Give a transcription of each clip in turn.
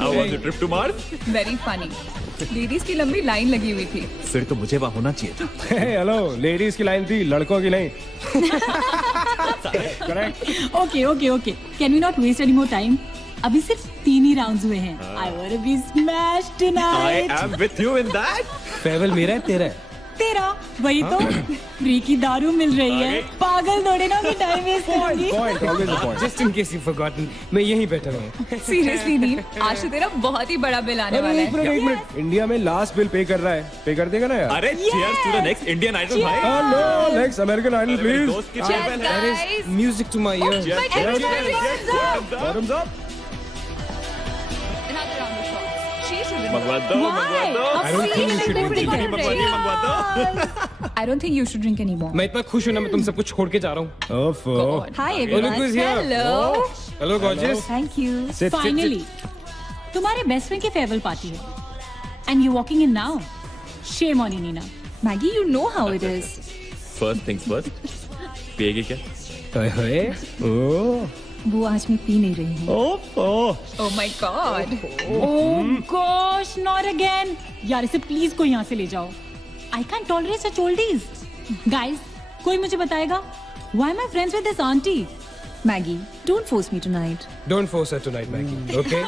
How was the trip to Mars? Very funny. Ladies की लंबी line लगी हुई थी। फिर तो मुझे वहाँ होना चाहिए था। हेलो, लेडीज की लाइन थी, लड़कों की नहीं। Correct. Okay can we not waste any more time? अभी सिर्फ 3 ही राउंड्स हुए हैं। I want to be smashed I tonight. am with you in that. फेवल मेरा है, तेरा है। तेरा वही तो फ्री की दारू मिल रही है। पागल थोड़े ना कि टाइम वेस्ट करूंगी। Point, always a point. Just in case you've forgotten, मैं यहीं बैठा हूँ। सीरियसली नील, आज तो तेरा बहुत ही बड़ा बिल आने वाला एक है। मिनट। इंडिया में लास्ट बिल पे कर रहा है, पे कर देगा ना यार? अरे cheers to the next Indian Idol भाई. हेलो, next American Idol मेरे please. दोस्त की Cheers, farewell है. guys. Music to my ears. Cheers, cheers, cheers, cheers, cheers. Bottoms up. Another round of shots. She shouldn't. मंगवा दो, मंगवा दो. I don't think you should drink मंगवा anymore. दो, मंगवा दो. I don't think you should drink anymore. मैं इतना खुश हूँ ना, मैं तुम सब कुछ छोड़ के जा रहा हूँ। ओफो। Hi Look everyone. who's here. Hello. Hello gorgeous. Thank you. Sit, finally तुम्हारे बेस्ट फ्रेंड की फेयरवेल पार्टी है and you walking in now. Shame on you Nina. Maggie, you know how it is. First things first. पिएगी क्या? ओए ओह वो आज मैं P नहीं रही हूँ। ओह Oh my God. Oh gosh, not again. यार इसे प्लीज कोई यहाँ से ले जाओ। I can't tolerate such oldies. Guys, कोई मुझे बताएगा why am I friends with this aunty? Maggie, don't force me tonight. Don't force her tonight Maggi, okay?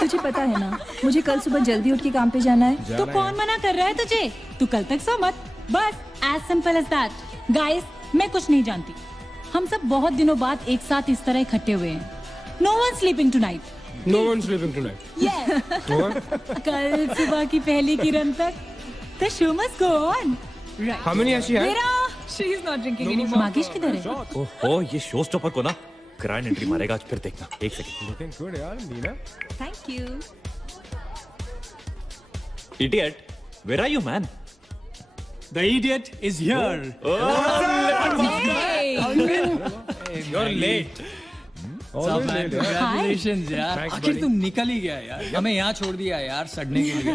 तुझे पता है ना, मुझे कल सुबह जल्दी उठ के काम पे जाना है। तो कौन मना कर रहा है तुझे? तू कल तक सो मत। बस as simple as that. Guys, मैं कुछ नहीं जानती। हम सब बहुत दिनों बाद एक साथ इस तरह इकट्ठे हुए हैं। No one sleeping tonight. No one sleeping tonight. कल सुबह की पहली किरण तक the show must go on. How many has she had? मेरा She is not drinking anymore. मागिश किधर है? ओहो, ये शो स्टॉपर को ना ग्रैंड एंट्री मारेगा आज, फिर देखना. एक सेकंड. लुकिंग गुड यार, Neena. Thank you. Idiot, where are you, man? The idiot is here. Hey. You're late. Always late. Congratulations यार. Thanks, आखिर buddy. तू निकल ही गया यार. हमें यहाँ छोड़ दिया यार सड़ने के लिए.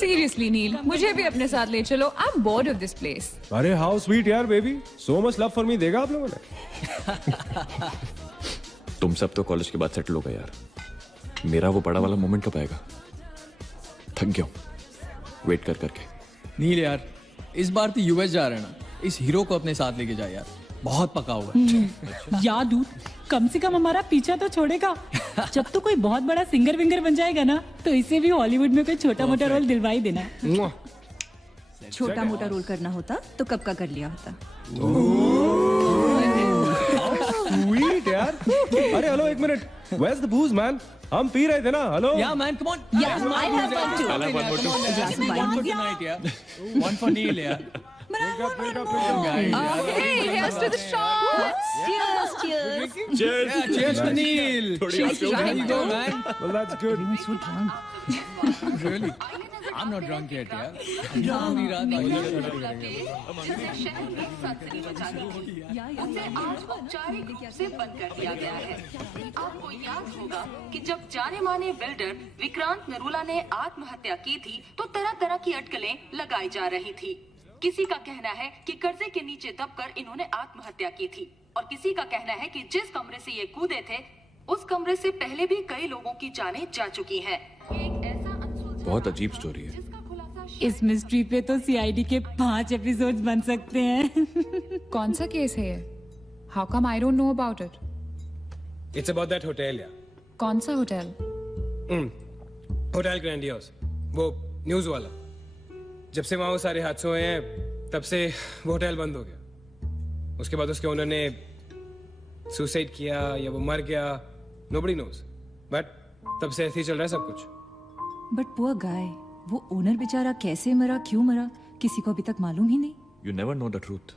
Seriously, Neil, मुझे भी अपने साथ ले चलो. I'm bored of this place. अरे हाउ स्वीट यार baby, so much love for me देगा आप लोगों ने? तुम सब तो कॉलेज के बाद सेटल हो गए यार. मेरा वो बड़ा वाला मोमेंट कब आएगा? थक गया हूँ वेट कर करके. नील यार, इस बार तो यूएस जा रहे हैं ना. इस हीरो को अपने साथ लेके जा यार. बहुत पका हुआ है. यार दूर, कम से कम हमारा पीछा तो छोड़ेगा। जब तो कोई बहुत बड़ा सिंगर विंगर बन जाएगा ना, तो इसे भी हॉलीवुड में कोई छोटा मोटा रोल दिलवा ही देना। छोटा मोटा रोल करना होता तो कब का कर लिया होता। स्वीट यार. अरे हेलो, एक minute. Where's the booze man? हम पी रहे थे ना. Hello. Yeah man, come on. Yeah, I'll have one too. I'll have one more too. One for tonight यार. One for Neil यार. Hey, here's to the shots. Cheers, cheers. Cheers. Yeah, cheers to Neil. She's There trying you go man. Well, that's good. Really? I'm not drunk yet यार. पूरी रात उसे आज औपचारिक रूप से बंद कर दिया गया है. आपको याद होगा कि जब जाने माने बिल्डर विक्रांत नरूला ने आत्महत्या की थी तो तरह तरह की अटकलें लगाई जा रही थी. किसी का कहना है कि कर्जे के नीचे दबकर इन्होंने आत्महत्या की थी और किसी का कहना है कि जिस कमरे से ये कूदे थे उस कमरे से पहले भी कई लोगों की जानें जा चुकी हैं. एक ऐसा अनसुलझा बहुत अजीब स्टोरी है. जिसका खुलासा इस मिस्ट्री पे तो सीआईडी के 5 एपिसोड्स बन सकते हैं। कौन सा केस है ये? How come I don't know about it? It's about that hotel यार. कौन सा होटल? होटल ग्रैंडियोस, वो न्यूज वाला. जब से वहाँ वो सारे हादसे हुए हैं, तब से वो होटल बंद हो गया. उसके बाद उसके ओनर ने सुसाइड किया या वो मर गया, nobody knows. बट तब से ऐसे ही चल रहा है सब कुछ. बट पुअर गाय, वो ओनर बेचारा कैसे मरा, क्यों मरा, किसी को अभी तक मालूम ही नहीं. You never know the truth.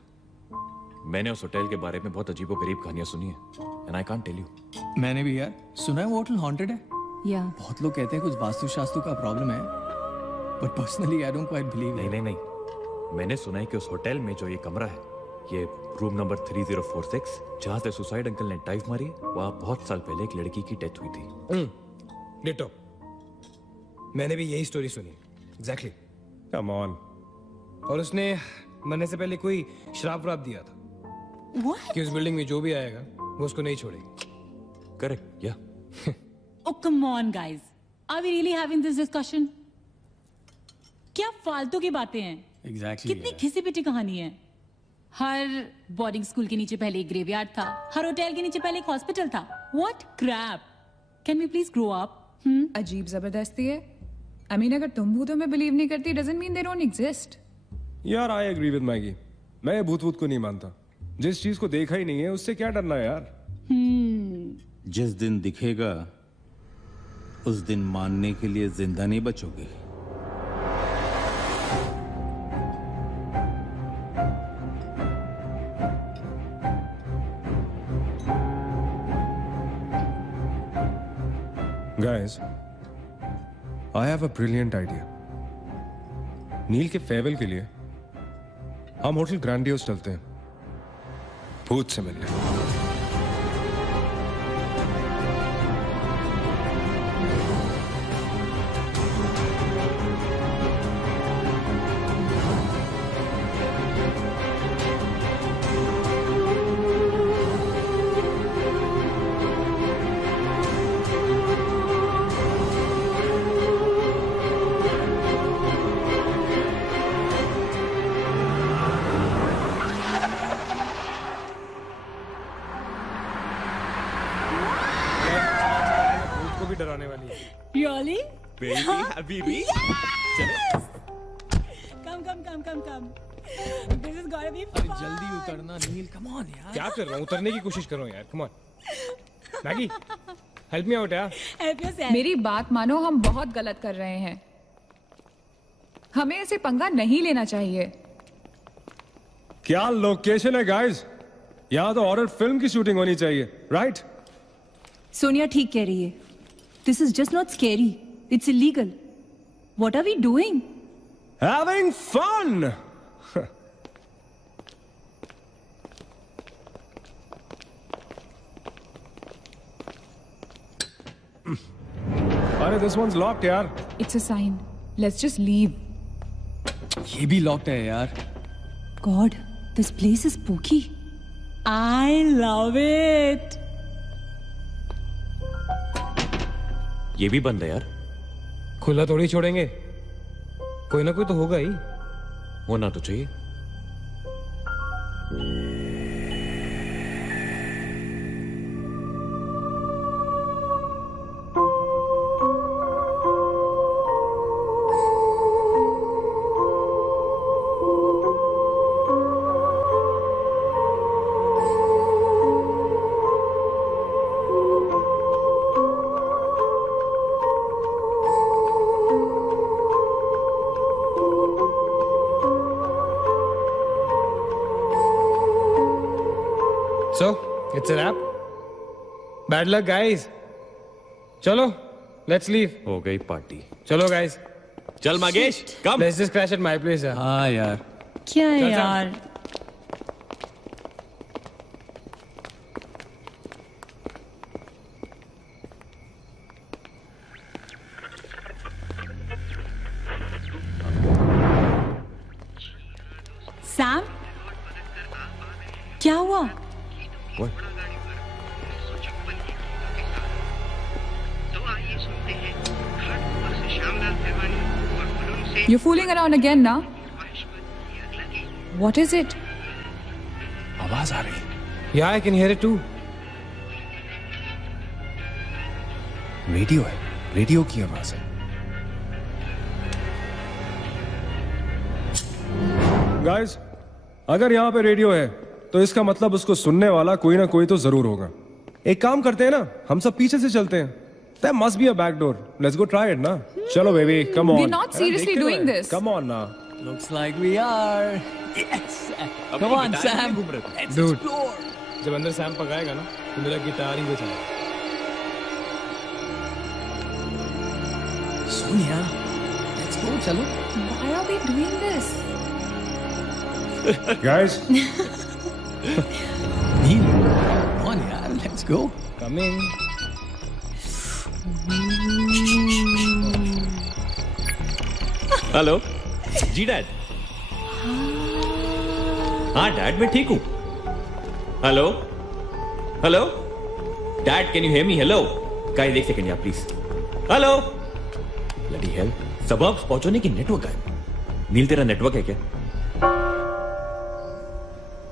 मैंने उस होटल के बारे में बहुत अजीबोगरीब कहानियां सुनी है and I can't tell you. मैंने भी यार सुना है वो होटल हॉन्टेड है. या बहुत लोग कहते हैं कुछ वास्तु शास्त्र का प्रॉब्लम है. But personally I don't quite believe. नहीं. मैंने सुना है कि उस होटल में जो ये कमरा है, ये रूम नंबर 3046, जहाँ से सुसाइड अंकल ने डाइव मारी, वहाँ बहुत साल पहले एक लड़की की डेथ हुई थी. डिटो. मैंने भी यही स्टोरी सुनी. एग्जैक्टली. Come on. और उसने मरने से पहले कोई श्राप व्राप दिया था कि उस बिल्डिंग में जो भी आएगा वो उसको नहीं छोड़ेगी. करेक्ट या Oh, come on, guys. Are we really having this discussion? क्या फालतू की बातें हैं? एग्जैक्टली कितनी घिसी पिटी कहानी है. हर बोर्डिंग स्कूल के नीचे पहले एक ग्रेवयार्ड था, हर होटल के नीचे पहले एक हॉस्पिटल था. What crap? Can we please grow up? अजीब जबरदस्ती है. I mean, अगर तुम भूतों में बिलीव नहीं करती doesn't mean they don't exist. यार आई एग्री विद मैगी. मैं भूत को नहीं मानता. जिस चीज को देखा ही नहीं है उससे क्या डरना है यार. जिस दिन दिखेगा उस दिन मानने के लिए जिंदा नहीं बचोगे. Guys, I have a brilliant idea. नील के फेयरवेल के लिए हम होटल ग्रैंडियोस चलते हैं भूत से मिलने. डराने वाली है. Really? Baby, Habibi. Come. This is gonna be अरे fun. जल्दी उतरना नील. कम ऑन यार. क्या कर रहा हूँ? उतरने की कोशिश कर रहा हूँ यार. Come on Maggi, help me out यार. Help yourself. मेरी बात मानो, हम बहुत गलत कर रहे हैं. हमें ऐसे पंगा नहीं लेना चाहिए. क्या लोकेशन है गाइस. यहाँ तो हॉरर फिल्म की शूटिंग होनी चाहिए. राइट? सोनिया ठीक कह रही है. This is just not scary. It's illegal. What are we doing? Having fun. अरे this one's locked यार. It's a sign. Let's just leave. ये भी लॉक्ड है यार. God, this place is spooky. I love it. ये भी बंद है यार. खुला थोड़ी छोड़ेंगे. कोई ना कोई तो होगा ही. होना तो चाहिए. So, it's a wrap. Bad luck, guys. चलो, let's leave. हो गई पार्टी. चलो, guys. चल मागेश, कम. Let's just crash at my place. यार. हाँ यार. क्या है चल, चल. यार? सैम, क्या हुआ? What? You're fooling around again now. What is it? आवाज आ रही. Yeah, I can hear it too. Radio है. रेडियो की आवाज है. Guys, अगर यहाँ पे रेडियो है तो इसका मतलब उसको सुनने वाला कोई ना कोई तो जरूर होगा. एक काम करते हैं ना, हम सब पीछे से चलते हैं. There must be a back door. Let's go try it ना. चलो baby, come on. We're not seriously doing this. Come on ना. Looks like we are. Yes. Come on, Sam. Let's Dude. explore. जब अंदर Sam पकाएगा ना तो मेरा guitar ही बजाएगा. Sonia, let's go. चलो. Why are we doing this? Guys, Neel, come on यार, let's go. come in. Hello जी डैड. हाँ डैड मैं ठीक हूँ. Hello hello dad can you hear me. Hello guys एक सेकंड यार प्लीज। हेलो ब्लडी हेल, सबब्स पहुंचने की नेटवर्क है। नील तेरा नेटवर्क है क्या?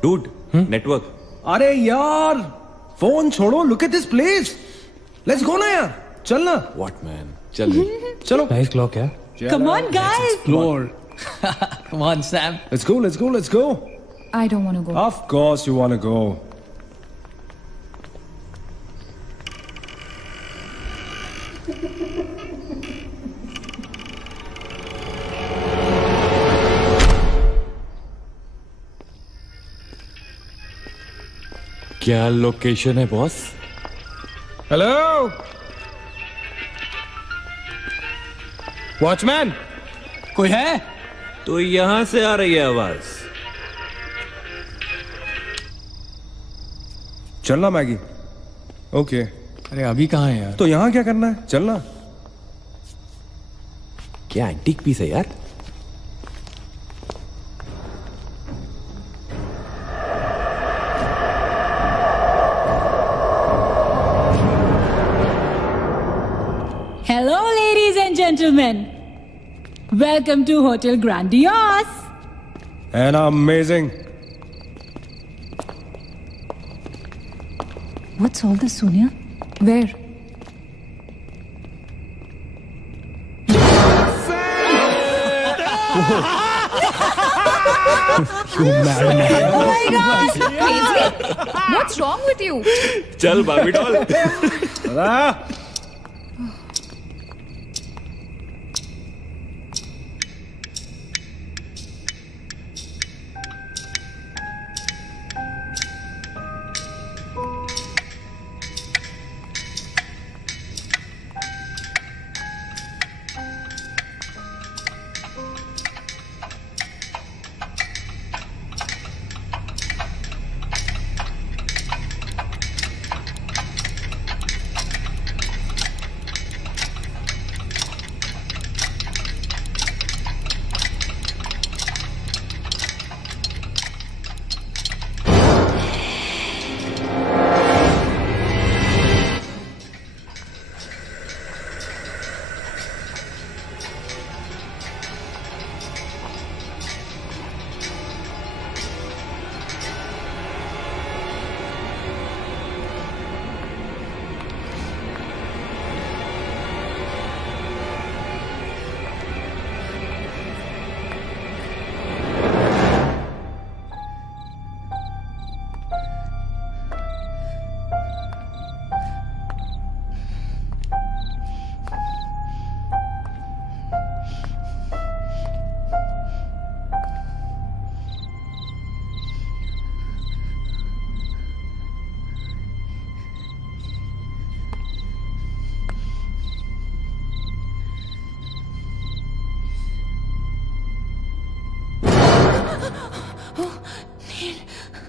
Dude network. अरे यार फोन छोड़ो, look at this place, let's go ना यार, चल ना। व्हाट मैन, चल चलो। नाइस क्लॉक है। Come on, guys. Explore. Come on, Sam. Let's go, let's go, let's go. I don't want to go. Of course you want to go. क्या location है boss? Hello watchman. कोई है? तो यहां से आ रही है आवाज। चलना मैगी। ओके अरे अभी कहाँ है यार? तो यहाँ क्या करना है, चलना। क्या एंटीक पीस है यार? Hello, ladies and gentlemen. Welcome to Hotel Grandiose. And amazing. What's all this, Sonia? Where? Oh my God! Crazy? What's wrong with you? चल बाबी doll.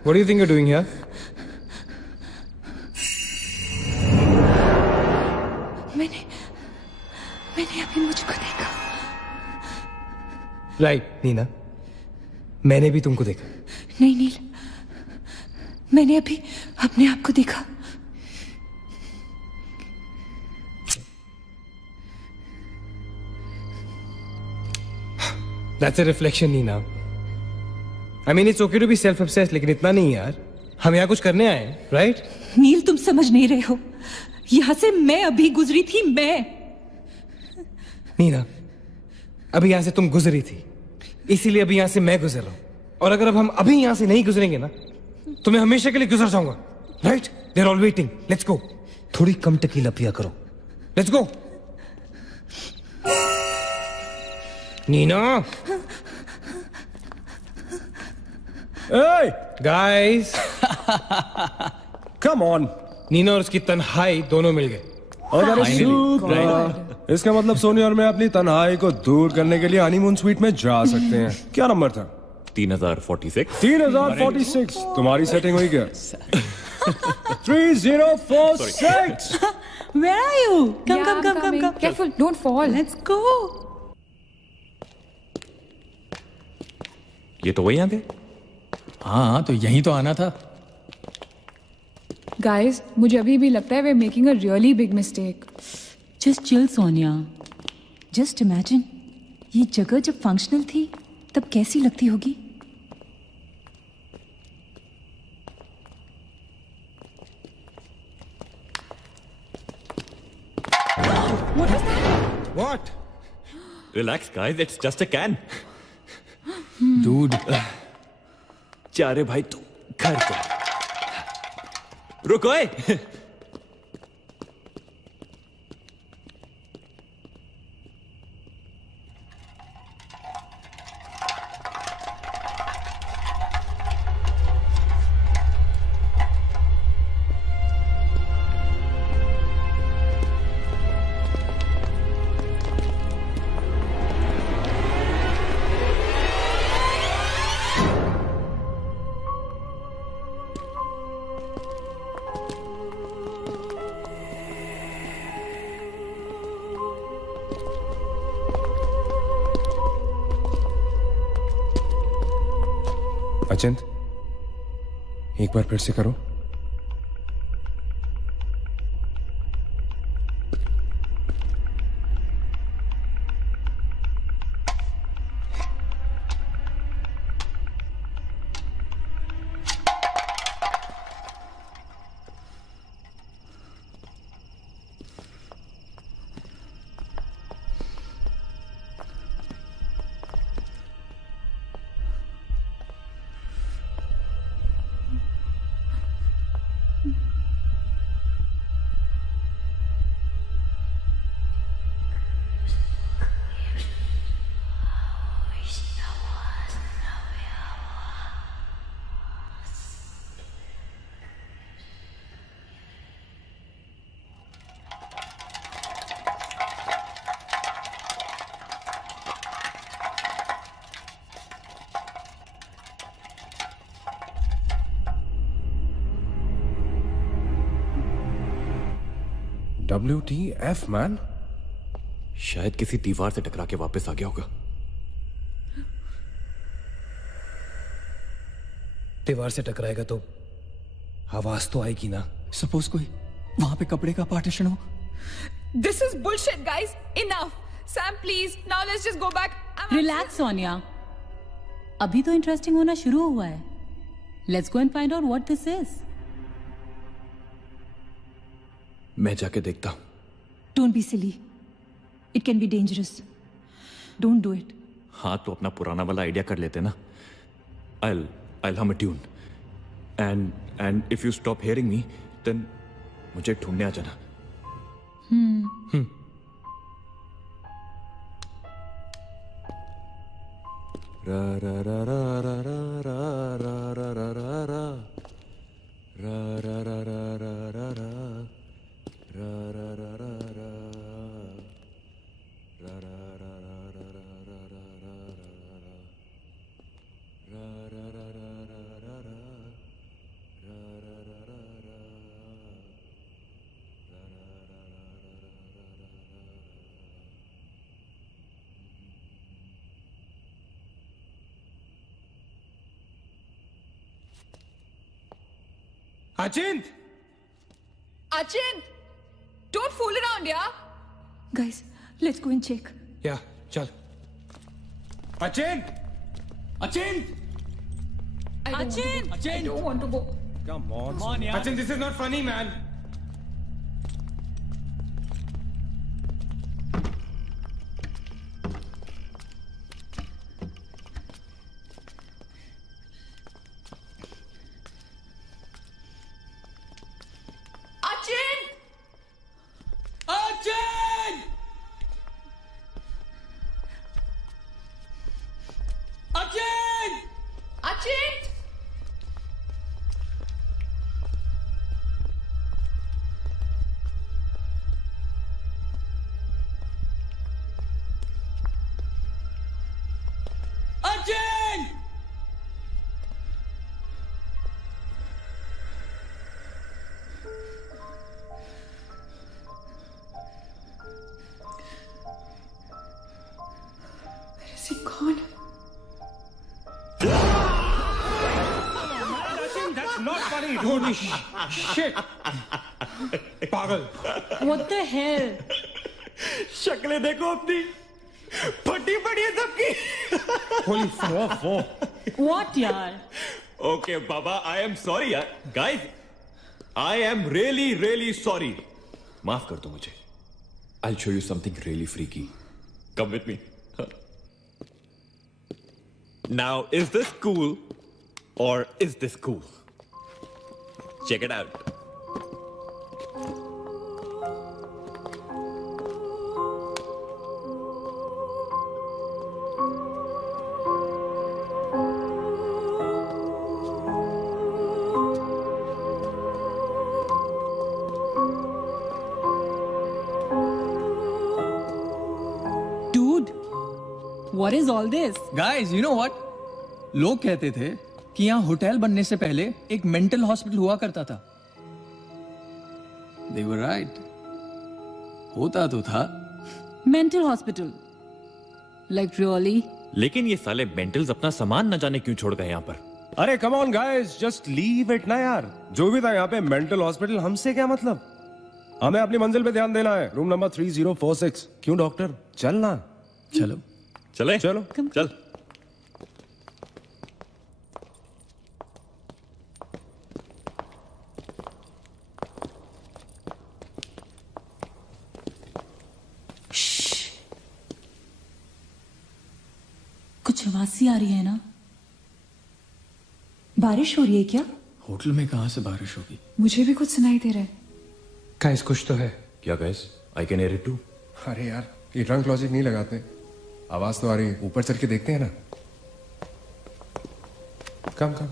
What do you think you're doing here? मैंने अभी मुझको देखा। Right Neena, मैंने भी तुमको देखा। नहीं नील, मैंने अभी अपने आप को देखा। That's a reflection, Nina. I mean, it's okay to be self-obsessed, लेकिन इतना नहीं यार। हम यहाँ कुछ करने आए हैं, right? नील तुम समझ नहीं रहे हो, यहाँ से मैं अभी गुजरी थी। नीना, अभी यहाँ से तुम गुजरी थी, इसीलिए अभी यहाँ से मैं गुजर रहा हूँ। और अगर अब हम अभी यहाँ से नहीं गुजरेंगे ना, तो मैं हमेशा के लिए गुजर जाऊंगा। Right? They're all waiting. Let's go. थोड़ी कम टकीला पिया करो। Let's go. Neena. Hey guys, come on. Neena और उसकी तन्हाई दोनों मिल गए। इसका मतलब सोनी और मैं अपनी तन्हाई को दूर करने के लिए हनीमून स्वीट में जा सकते हैं। क्या नंबर था? 3046। 3046। तुम्हारी सेटिंग हुई क्या? 3046। Where are you? Come, come, come, come, come. Careful, don't fall. Let's go. ये तो वही आ गए। हाँ तो यहीं तो आना था। गाइस, मुझे अभी भी लगता है way making a really big mistake. Just chill Sonia. Just imagine, ये जगह जब फंक्शनल थी तब कैसी लगती होगी. What? Relax, guys. It's just a can. Dude. जा रे भाई तू घर जा. रुको ए. अचिंत, एक बार फिर से करो. WTF man? शायद किसी दीवार से टकरा के वापस आ गया होगा. दीवार से टकराएगा तो आवाज तो आएगी ना. सपोज कोई वहां पे कपड़े का पार्टीशन हो. This is bullshit, guys. Enough. Sam, please. Now let's just go back. Relax Sonia. अभी तो इंटरेस्टिंग होना शुरू हुआ है. Let's go and find out what this is. मैं जाके देखता हूं. Don't be silly. It can be dangerous. Don't do it. हाँ तो अपना पुराना वाला आइडिया कर लेते ना. I'll hum a tune. And if you stop hearing me, then मुझे ढूंढने आ जाना. रा रा रा रा रा रा रा रा रा रा रा रा रा रा रा रा रा रा ra ra ra ra ra ra ra ra ra ra ra ra ra ra Achint! Achint! Don't fool around, yeah? Guys, let's go and check. Yeah, chal. Achint! Achint! Achint! Achint! I don't want to go. Come on. Come on, yaar. Achint, this is not funny, man. Is he gone? not funny, holy shit. पागल. What the hell? शक्लें देखो अपनी, फटी पड़ी है सबकी. Holy fuck. What यार? Okay, Baba, I am sorry, yaar. Guys, I am really sorry. माफ कर दो मुझे. I'll show you something really freaky. Come with me. Now, is this cool or is this cool? Check it out. What is all this? Guys, you know what? लोग कहते थे कि यहाँ hotel बनने से पहले एक मेंटल हॉस्पिटल हुआ करता था. They were right. होता तो था. Mental hospital. Like really? लेकिन ये साले मेंटल्स अपना सामान न जाने क्यों छोड़ गए यहाँ पर. अरे come on guys, just leave it ना यार. जो भी था यहाँ पे मेंटल हॉस्पिटल, हमसे क्या मतलब? हमें अपनी मंजिल पे ध्यान देना है. Room number 3046. क्यों डॉक्टर, चलना. चलो चले चलो चल. कुछ आवाज सी आ रही है ना? बारिश हो रही है क्या? होटल में कहां से बारिश होगी? मुझे भी कुछ सुनाई दे रहा है. Guys, कुछ तो है. क्या guys? I can hear it too. अरे यार, ये ड्रंक लॉजिक नहीं लगाते. आवाज तो आ रही है. ऊपर चढ़ के देखते हैं ना. कम कम.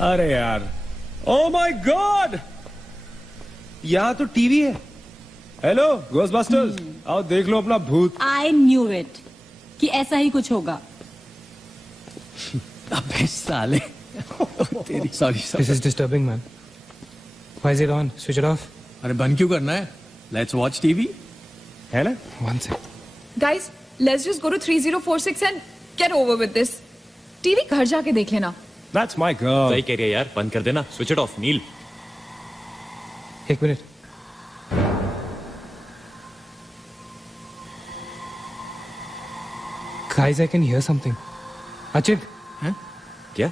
अरे यार, ओ माय गॉड, यहाँ तो टीवी है. हेलो घोस्टबस्टर्स, आओ देख लो अपना भूत. I knew it कि ऐसा ही कुछ होगा. अबे साले. तेरी sorry. This is disturbing, man. Why is it on? Switch it off. अरे बंद क्यों करना है? Let's watch TV. है ना? One sec. Guys, let's just go to 3046 and get over with this. TV घर जाके देख लेना. That's my girl. सही कह रही है यार, बंद कर देना. Switch it off, नील. एक minute. Guys, I can hear something. Achit. हैं? क्या?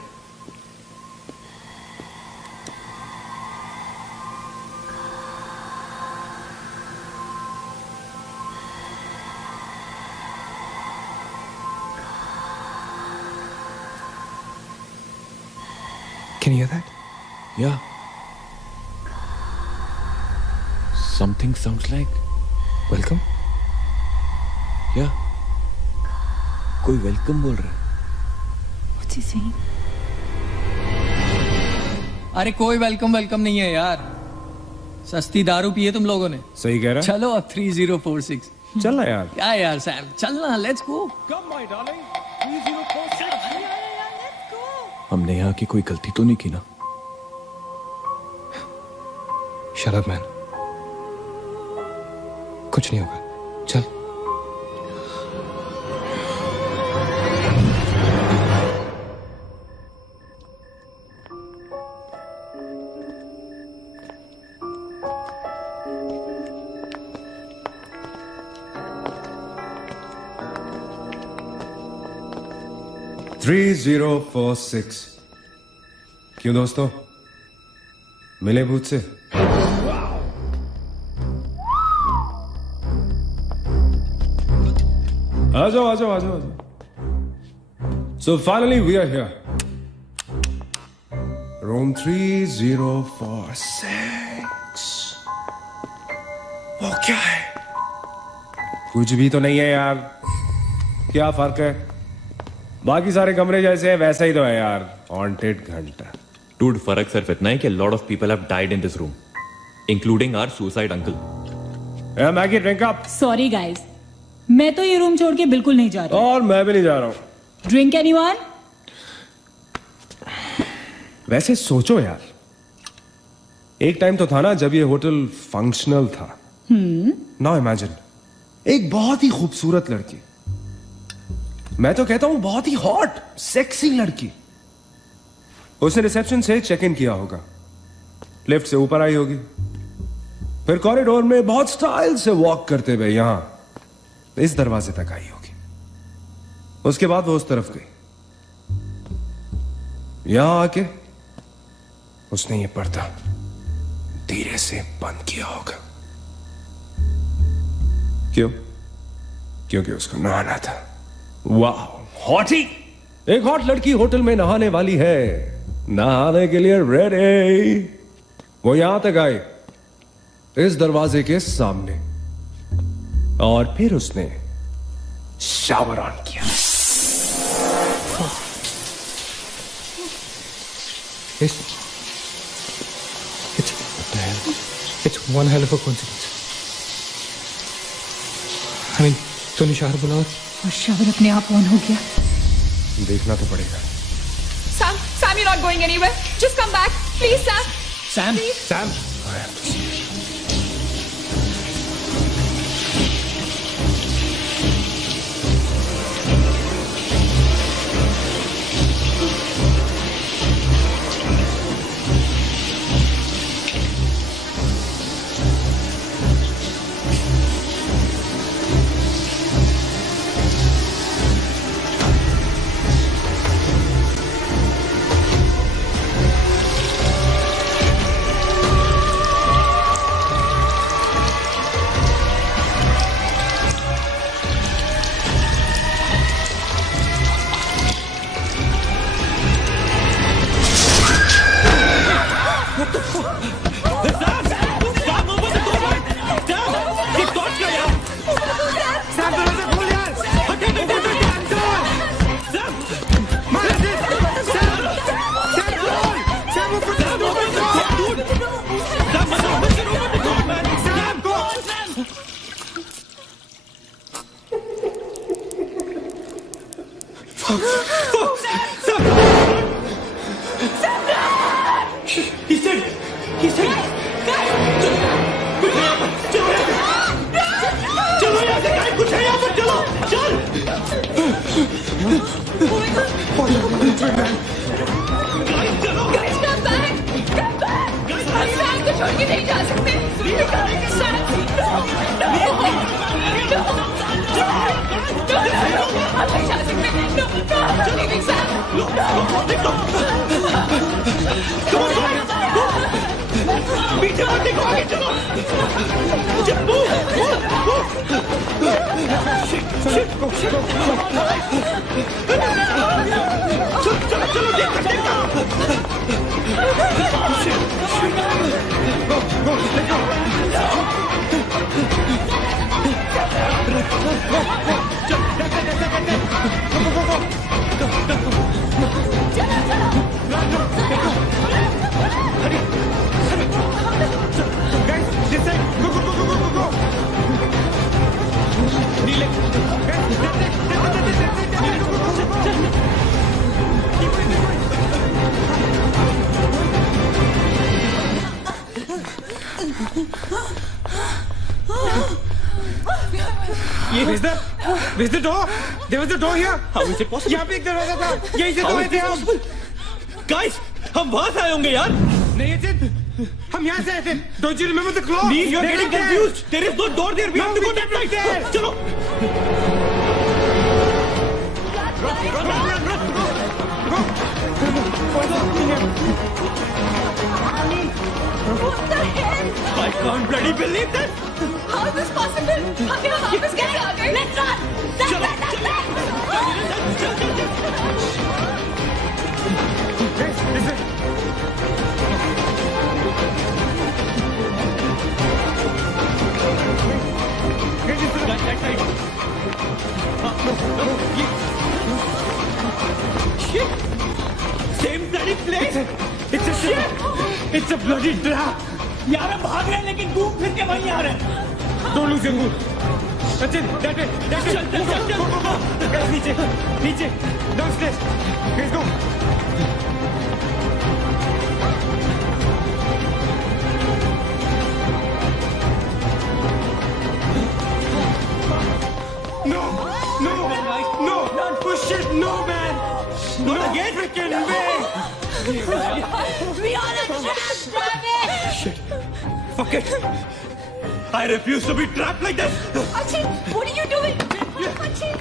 Can you hear that? Yeah. Something sounds like. Welcome? Yeah. कोई वेलकम बोल रहा है. What's he saying? अरे कोई वेलकम नहीं है यार. सस्ती दारू पिए तुम लोगों ने. सही कह रहा है. चलो अब 3046. चलना यार. क्या यार सैम, चलना. Let's go. Come my darling. 3046. हमने यहाँ की कोई गलती तो नहीं की ना? Shut up, man. कुछ नहीं होगा. चल. $3046. क्यों दोस्तों, मिले भूत से? आ जाओ. So finally we are here. Room 3046. वो क्या है? कुछ भी तो नहीं है यार. क्या फर्क है? बाकी सारे कमरे जैसे हैं वैसा ही तो है यार, हॉन्टेड घंटा। Dude, फर्क सिर्फ इतना है कि a lot of people have died in this room, including our suicide uncle. Maggi drink up. Sorry guys, मैं तो ये रूम छोड़ के बिल्कुल नहीं जा रही। और मैं भी नहीं जा रहा हूँ। Drink anyone? वैसे सोचो यार, एक टाइम तो था ना जब ये होटल फंक्शनल था। नाउ इमेजिन, एक बहुत ही खूबसूरत लड़की, मैं तो कहता हूं बहुत ही हॉट सेक्सी लड़की, उसने रिसेप्शन से चेक इन किया होगा, लिफ्ट से ऊपर आई होगी, फिर कॉरिडोर में बहुत स्टाइल से वॉक करते हुए यहां इस दरवाजे तक आई होगी। उसके बाद वो उस तरफ गई, यहां आके उसने ये पर्दा धीरे से बंद किया होगा। क्यों? क्योंकि उसको नहाना था। वाह, हॉटी! एक हॉट लड़की होटल में नहाने वाली है, नहाने के लिए रेडी। वो यहां तक आई, इस दरवाजे के सामने, और फिर उसने शावर ऑन किया। It's one hell of a coincidence. I mean, तूने शावर बुलाओ और शावर अपने आप ऑन हो गया। देखना तो पड़ेगा। Sam, you're not going anywhere. Just come back, please, Sam. Sam, Please. Sam. I have to see it. Is the door? There was a door here. How is it possible? यहाँ पे एक दरवाजा था, यहीं से तो आए थे हम। Guys, हम वहां से आए होंगे यार। नहीं अजित, हम यहाँ से आए थे। Don't you remember the claw? Please, you're getting confused. There is no door there. We have to go that side. चलो। What the hell? I can't bloody believe that. How is this possible? हम यहाँ वापस कैसे आ गए? Let's run! place? It's a bloody trap. यार हम भाग रहे हैं लेकिन घूम फिर के वहीं आ रहे हैं। Don't lose your cool. Sachin, that way. Go. Guys, नीचे. Downstairs. Guys, go. No. Push it. No, man. Not again. Freaking way. We are a trap, damn it! Shit. Fuck it. I refuse to be trapped like this. Achin, what are you doing? Achin!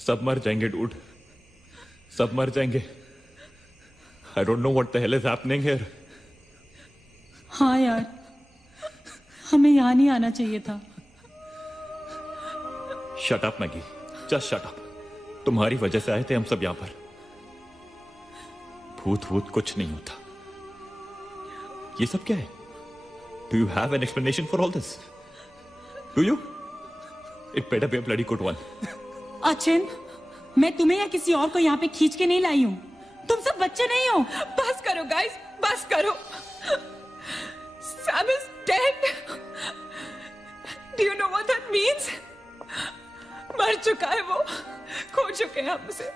सब मर जाएंगे dude, सब मर जाएंगे। I don't know what the hell is happening here. हाँ यार, हमें यहाँ नहीं आना चाहिए था। Shut up Maggi, just shut up. तुम्हारी वजह से आए थे हम सब यहाँ पर। भूत कुछ नहीं होता। ये सब क्या है? Do you have an explanation for all this? Do you? It better be a bloody good one. Achin, मैं तुम्हें या किसी और को यहाँ पे खींच के नहीं लाई हूँ। तुम सब बच्चे नहीं हो। बस करो गाइस, बस करो। Sam is dead. Do you know what that means? मर चुका है वो, खो चुके हैं हमसे।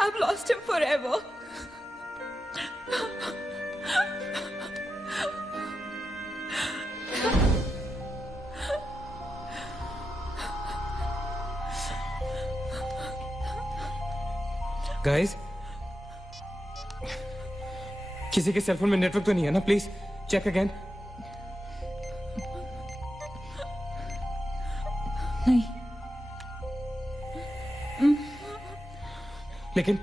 I've lost him forever. Guys, किसी के सेलफोन में नेटवर्क तो नहीं है ना? Please check again. नहीं। लेकिन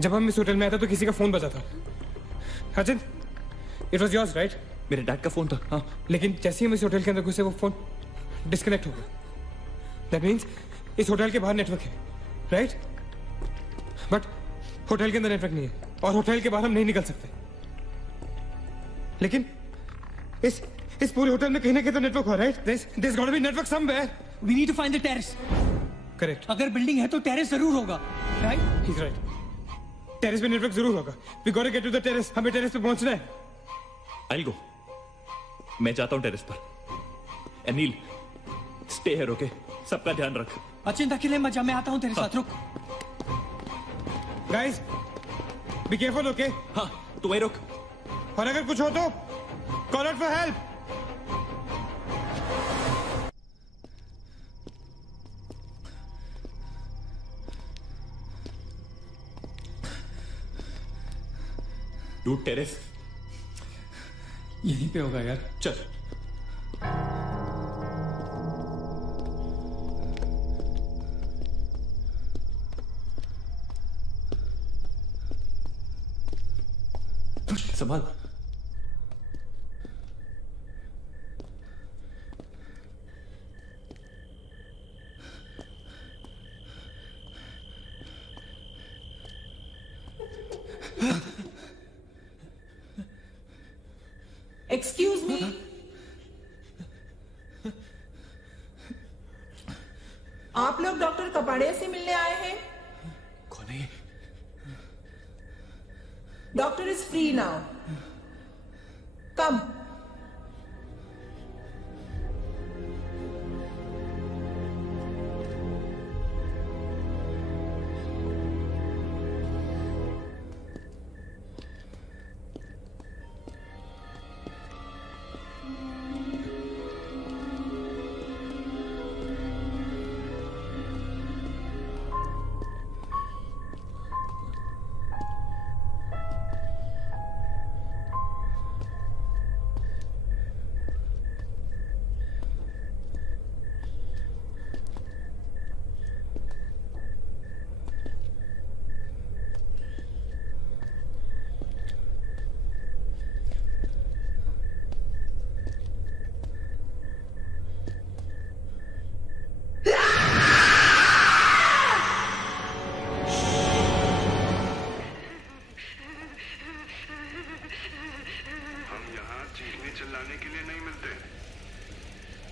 जब हम इस होटल में आए थे तो किसी का फोन बजा था। Ajit, it was yours right? मेरे डैड का फोन था। हाँ, लेकिन जैसे ही हम इस होटल के अंदर घुसे वो फोन डिस्कनेक्ट हो गया। दैट मीन्स इस होटल के बाहर नेटवर्क है, राइट? बट होटल के अंदर नेटवर्क नहीं है और होटल के बाहर हम नहीं निकल सकते। लेकिन इस पूरे होटल में कहीं ना कहीं तो नेटवर्क हो, right? There's got to be network somewhere. We need to find the terrace. Correct. अगर बिल्डिंग है तो टेरेस जरूर होगा, राइट? He's right. टेरेस पे नेटवर्क जरूर होगा। We gotta get to the terrace. हमें टेरेस पे पहुंचना है। I'll go. मैं जाता हूँ टेरेस पर। Anil, stay here, okay? सबका ध्यान रख। अचिंत अकेले मत जा, मैं आता हूँ तेरे साथ, रुक। Guys, be careful, okay? हाँ, तू वहीं रुक। और अगर कुछ हो तो call out for help. Dude terrace यहीं पे होगा यार। चल। संभाल। एक्सक्यूज मी, आप लोग डॉक्टर कपाड़िया से मिलने आए हैं? कौन है? डॉक्टर इज फ्री नाउ, कम। चिल्लाने के लिए नहीं मिलते।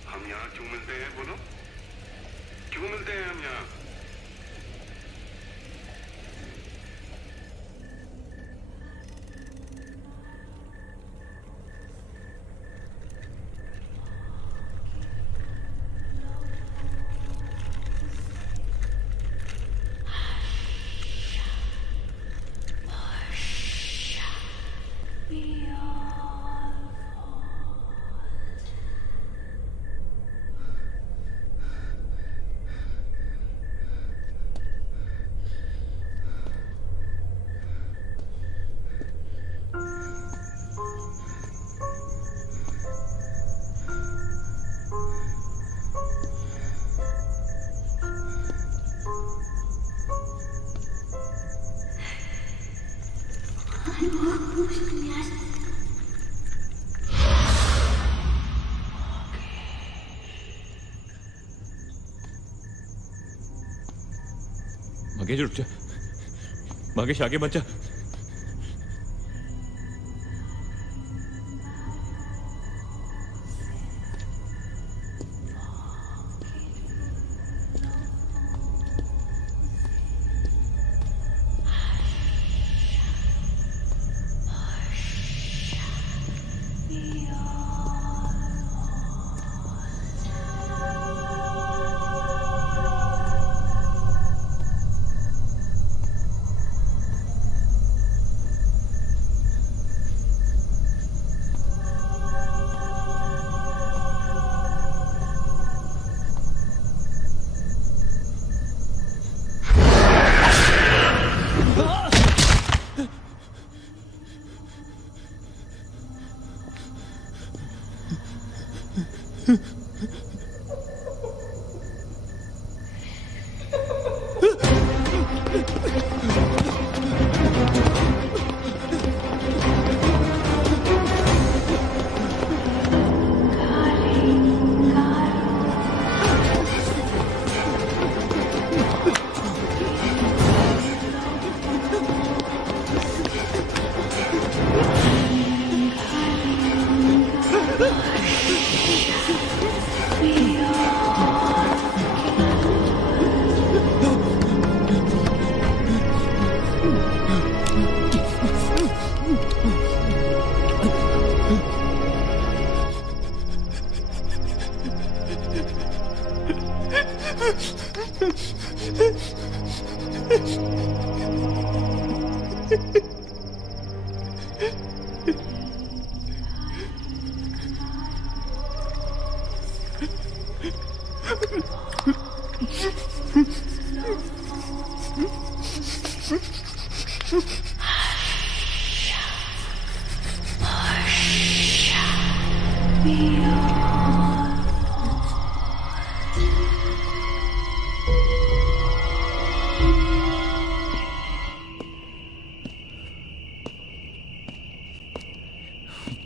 हम यहाँ क्यों मिलते हैं बोलो? क्यों मिलते हैं हम यहाँ? मगेश रुक जा, मगेश आगे मत जा।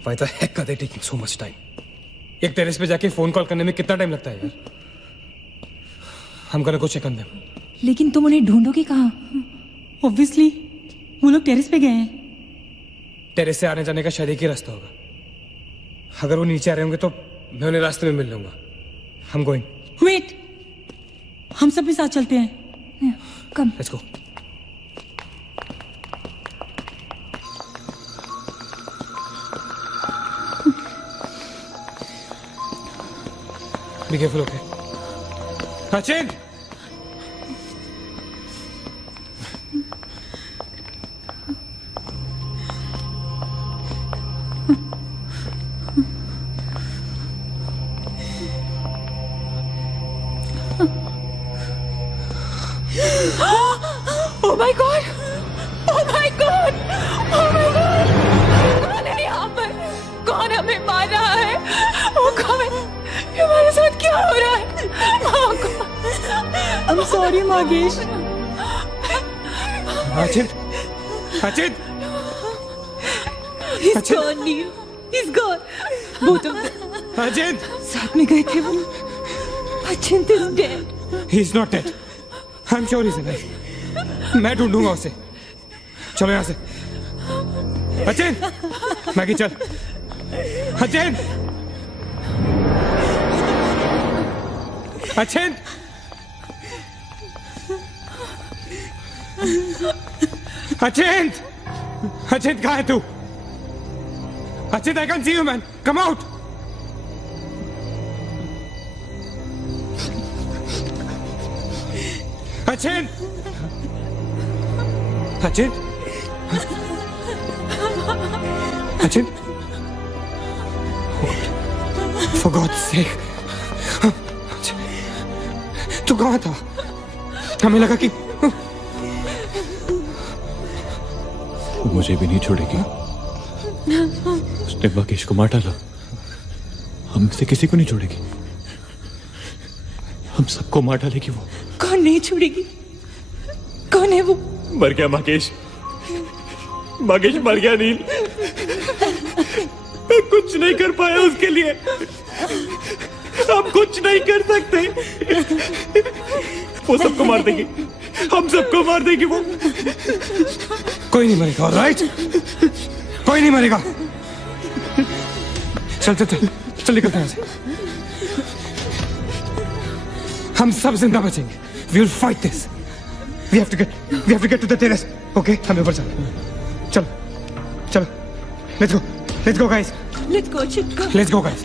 Why the heck are they taking so much time? एक टेरेस पे जाके फोन कॉल करने में कितना टाइम लगता है यार? हम gonna go check on them. लेकिन तुम उन्हें ढूंढोगे कहाँ? Obviously, वो लोग टेरेस पे गए हैं। टेरेस से आने जाने का शायद एक ही रास्ता होगा। अगर वो नीचे आ रहे होंगे तो मैं उन्हें रास्ते में मिल लूंगा। I'm going. Wait, हम सब भी साथ चलते हैं। Come. Let's go. Be careful, okay? Sachin! Oh my God! Oh my God! Oh my God! कौन है यहाँ पर? कौन हमें मार रहा है? Oh God! हमारे साथ क्या हो रहा है? Oh God! I'm sorry, Magesh. Sachin! Sachin! He's gone, Neil. He's gone. Both of them. Sachin! साथ में गए थे वो. Achint is dead. He's not dead. I'm sure he's alive. मैं ढूंढूंगा उसे. चलो यहाँ से. अचिन, मैगी चल. अचिंत! अचिंत! अचिंत! अचिंत कहाँ है तू? अचिंत, I can't see you, man. Come out. अचिंत! अचिंत! अचिंत! For God's sake. तू कहाँ था? हमें लगा कि मुझे भी नहीं छोड़ेगी। उसने मकेश को मार डाला। हमसे किसी को नहीं छोड़ेगी। हम सबको मार डालेगी वो। कौन नहीं छोड़ेगी? कौन है वो? मर गया मकेश। मकेश मर गया नील। मैं कुछ नहीं कर पाया उसके लिए। हम कुछ नहीं कर सकते। वो सबको मार देगी। हम सबको मार देगी वो। कोई नहीं मरेगा, ऑलराइट? कोई नहीं मरेगा। चल चल चल चल निकलते हैं यहाँ से। हम सब जिंदा बचेंगे। We will fight this. We have to get to the terrace. Okay? हमें ऊपर चलो। चलो चलो। Let's go. Let's go, guys. Let's go, Chit, go. Let's go, guys.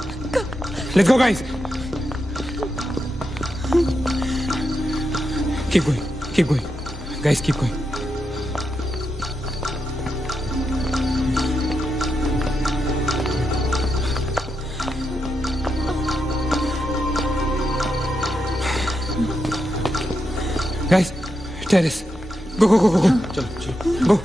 Let's go, guys. Keep going. Keep going. Guys, keep going. Guys, terrace. Go, go, go, go, go. चलो चलो Go.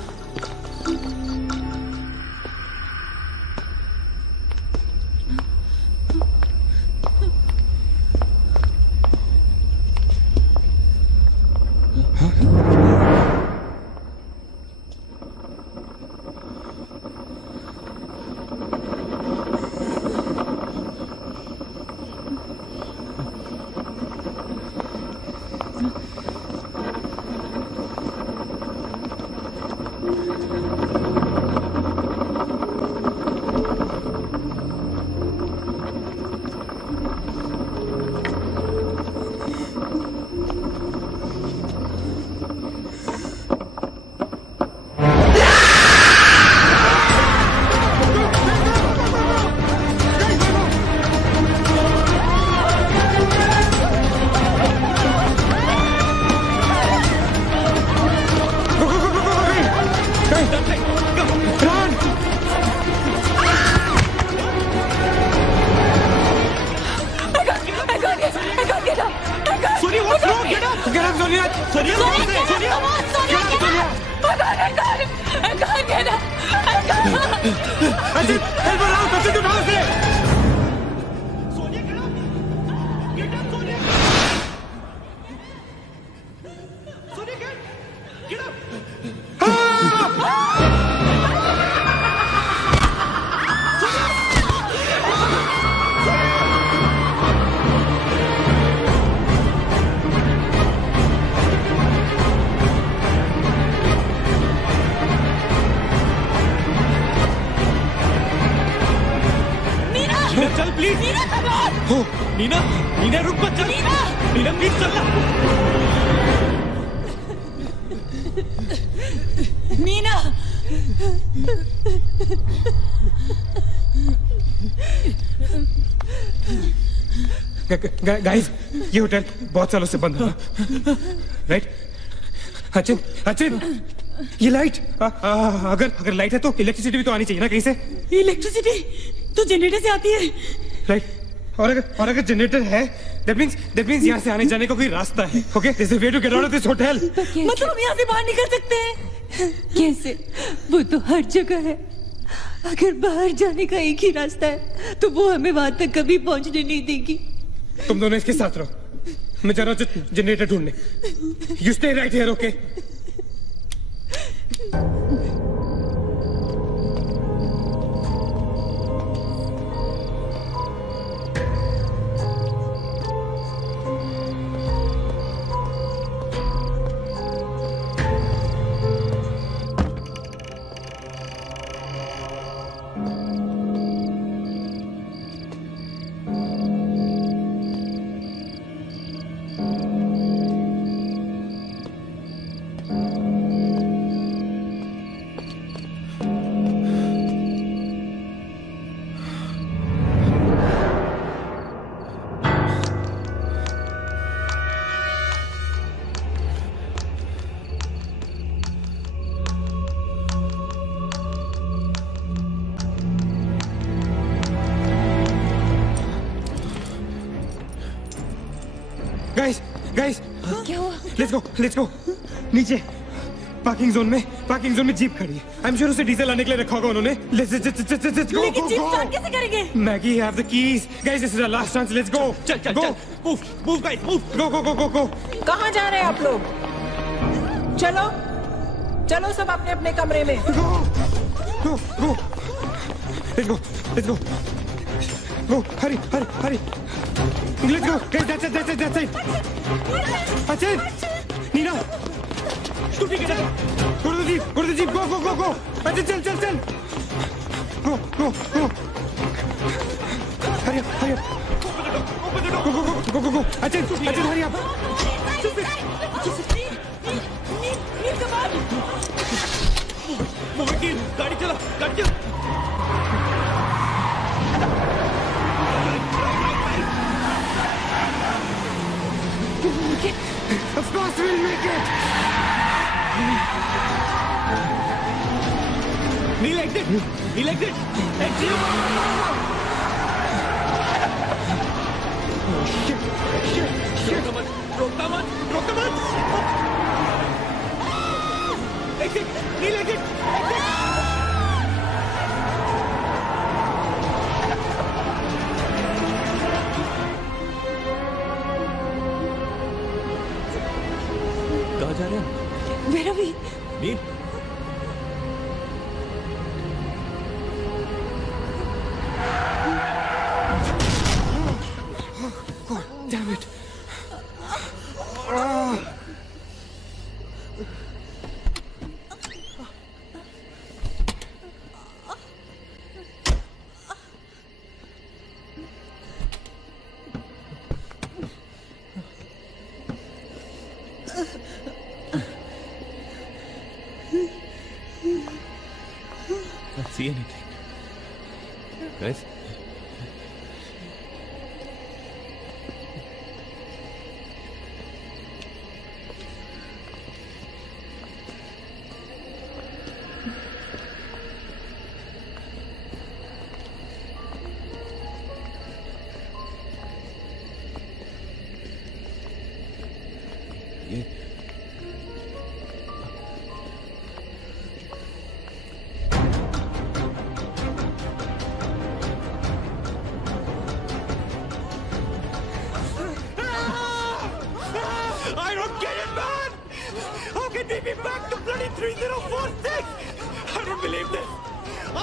Guys, ये hotel बहुत सालों से बंद है, right? अचिंत, ये light, अगर लाइट है तो इलेक्ट्रिसिटी भी तो आनी चाहिए ना कहीं से। इलेक्ट्रिसिटी तो जनरेटर से आती है, राइट? और अगर जनरेटर है, that means यहाँ से आने जाने का कोई रास्ता है। Okay, there's a way to get out of this hotel. मतलब हम यहाँ से बाहर निकल सकते हैं? कैसे? वो तो हर जगह है। अगर बाहर जाने का एक ही रास्ता है तो वो हमें वहां तक कभी पहुंचने नहीं देगी। तुम दोनों इसके साथ रहो, मैं जा रहा हूँ जनरेटर ढूंढने। You stay right here, okay? Guys क्या हुआ? लेट्स गो नीचे पार्किंग जोन में जीप खड़ी है। आई एम श्योर उसे डीजल लाने के लिए रखा होगा उन्होंने। लेट्स गो लेकिन जीप स्टार्ट कैसे करेंगे? Maggie have the keys. Guys this is our last chance. Let's go. चल मूव गाइस मूव। गो। कहाँ जा रहे हैं आप लोग? चलो सब अपने अपने कमरे में। Go let's go Hari let's go guys. That's it अच्छा नीना तू ठीक है? go to the jeep go अच्छा चल go hurry up go अच्छा hurry up गाड़ी चला of course we'll make it. Neil exit. Exit. Oh shit. रोकता मत. Exit. Neil exit. कहाँ जा रहे हैं? मेरा भी नील damn it. Can't see anything. Guys? I don't get it, man! How can we be back to bloody 3046? I don't believe this!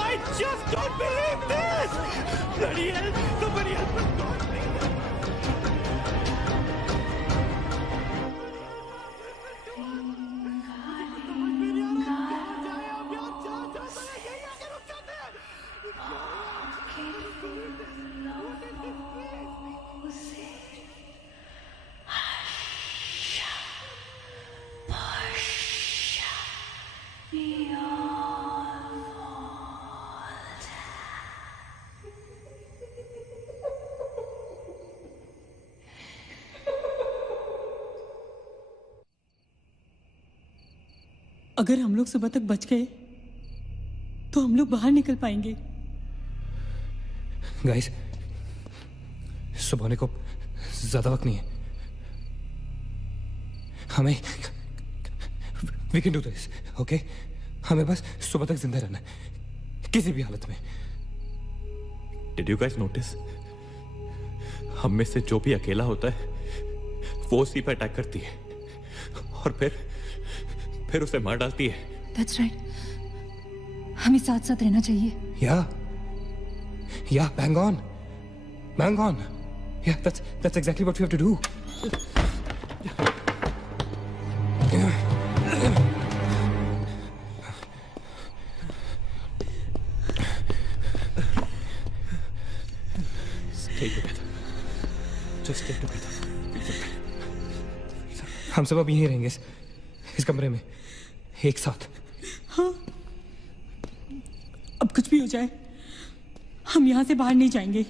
I just don't believe this! Bloody hell! Somebody help us, God! अगर हम लोग सुबह तक बच गए तो हम लोग बाहर निकल पाएंगे। गाइस सुबह होने को ज्यादा वक्त नहीं है। हमें we can do this okay. हमें बस सुबह तक जिंदा रहना है किसी भी हालत में। Did you guys notice? हम में से जो भी अकेला होता है वो उसी पर अटैक करती है और फिर उसे मार डालती है। That's right. हमें साथ साथ रहना चाहिए। Yeah, bang on. Yeah, that's exactly what we have to do. Stay together. Just stay together. हम सब अब यहीं रहेंगे इस कमरे में एक साथ। हाँ, अब कुछ भी हो जाए हम यहाँ से बाहर नहीं जाएंगे।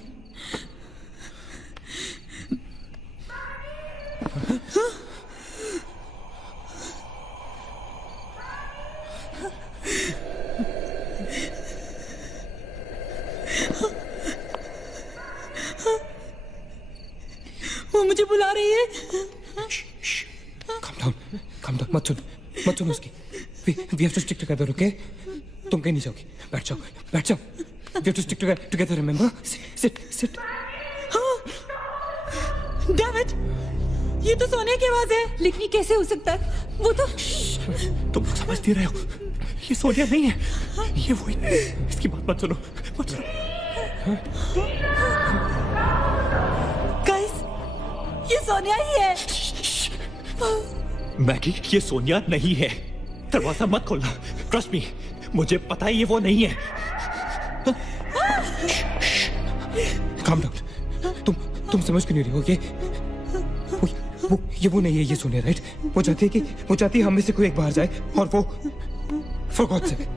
वो मुझे बुला रही है। काम डाउन, मत सुन उसकी। We have to stick together, okay? तुम कहीं नहीं जाओगी, बैठ जाओ। We have to stick together, remember? Sit. Damn it! ये तो सोनिया की आवाज है। लेकिन ये कैसे हो सकता है? वो तो तुम समझ नहीं रहे हो, ये सोनिया नहीं है, ये वही। इसकी बात मत सुनो। गाइस, ये सोनिया ही है। मैगी, ये सोनिया नहीं है। दरवाजा मत खोलना, ट्रस्ट मी, मुझे पता है ये वो नहीं है। Calm down. तुम समझ क्यों नहीं रही हो? वो नहीं है, ये सोनिया, राइट? वो चाहती है हम में से कोई एक बाहर जाए और वो for God's sake,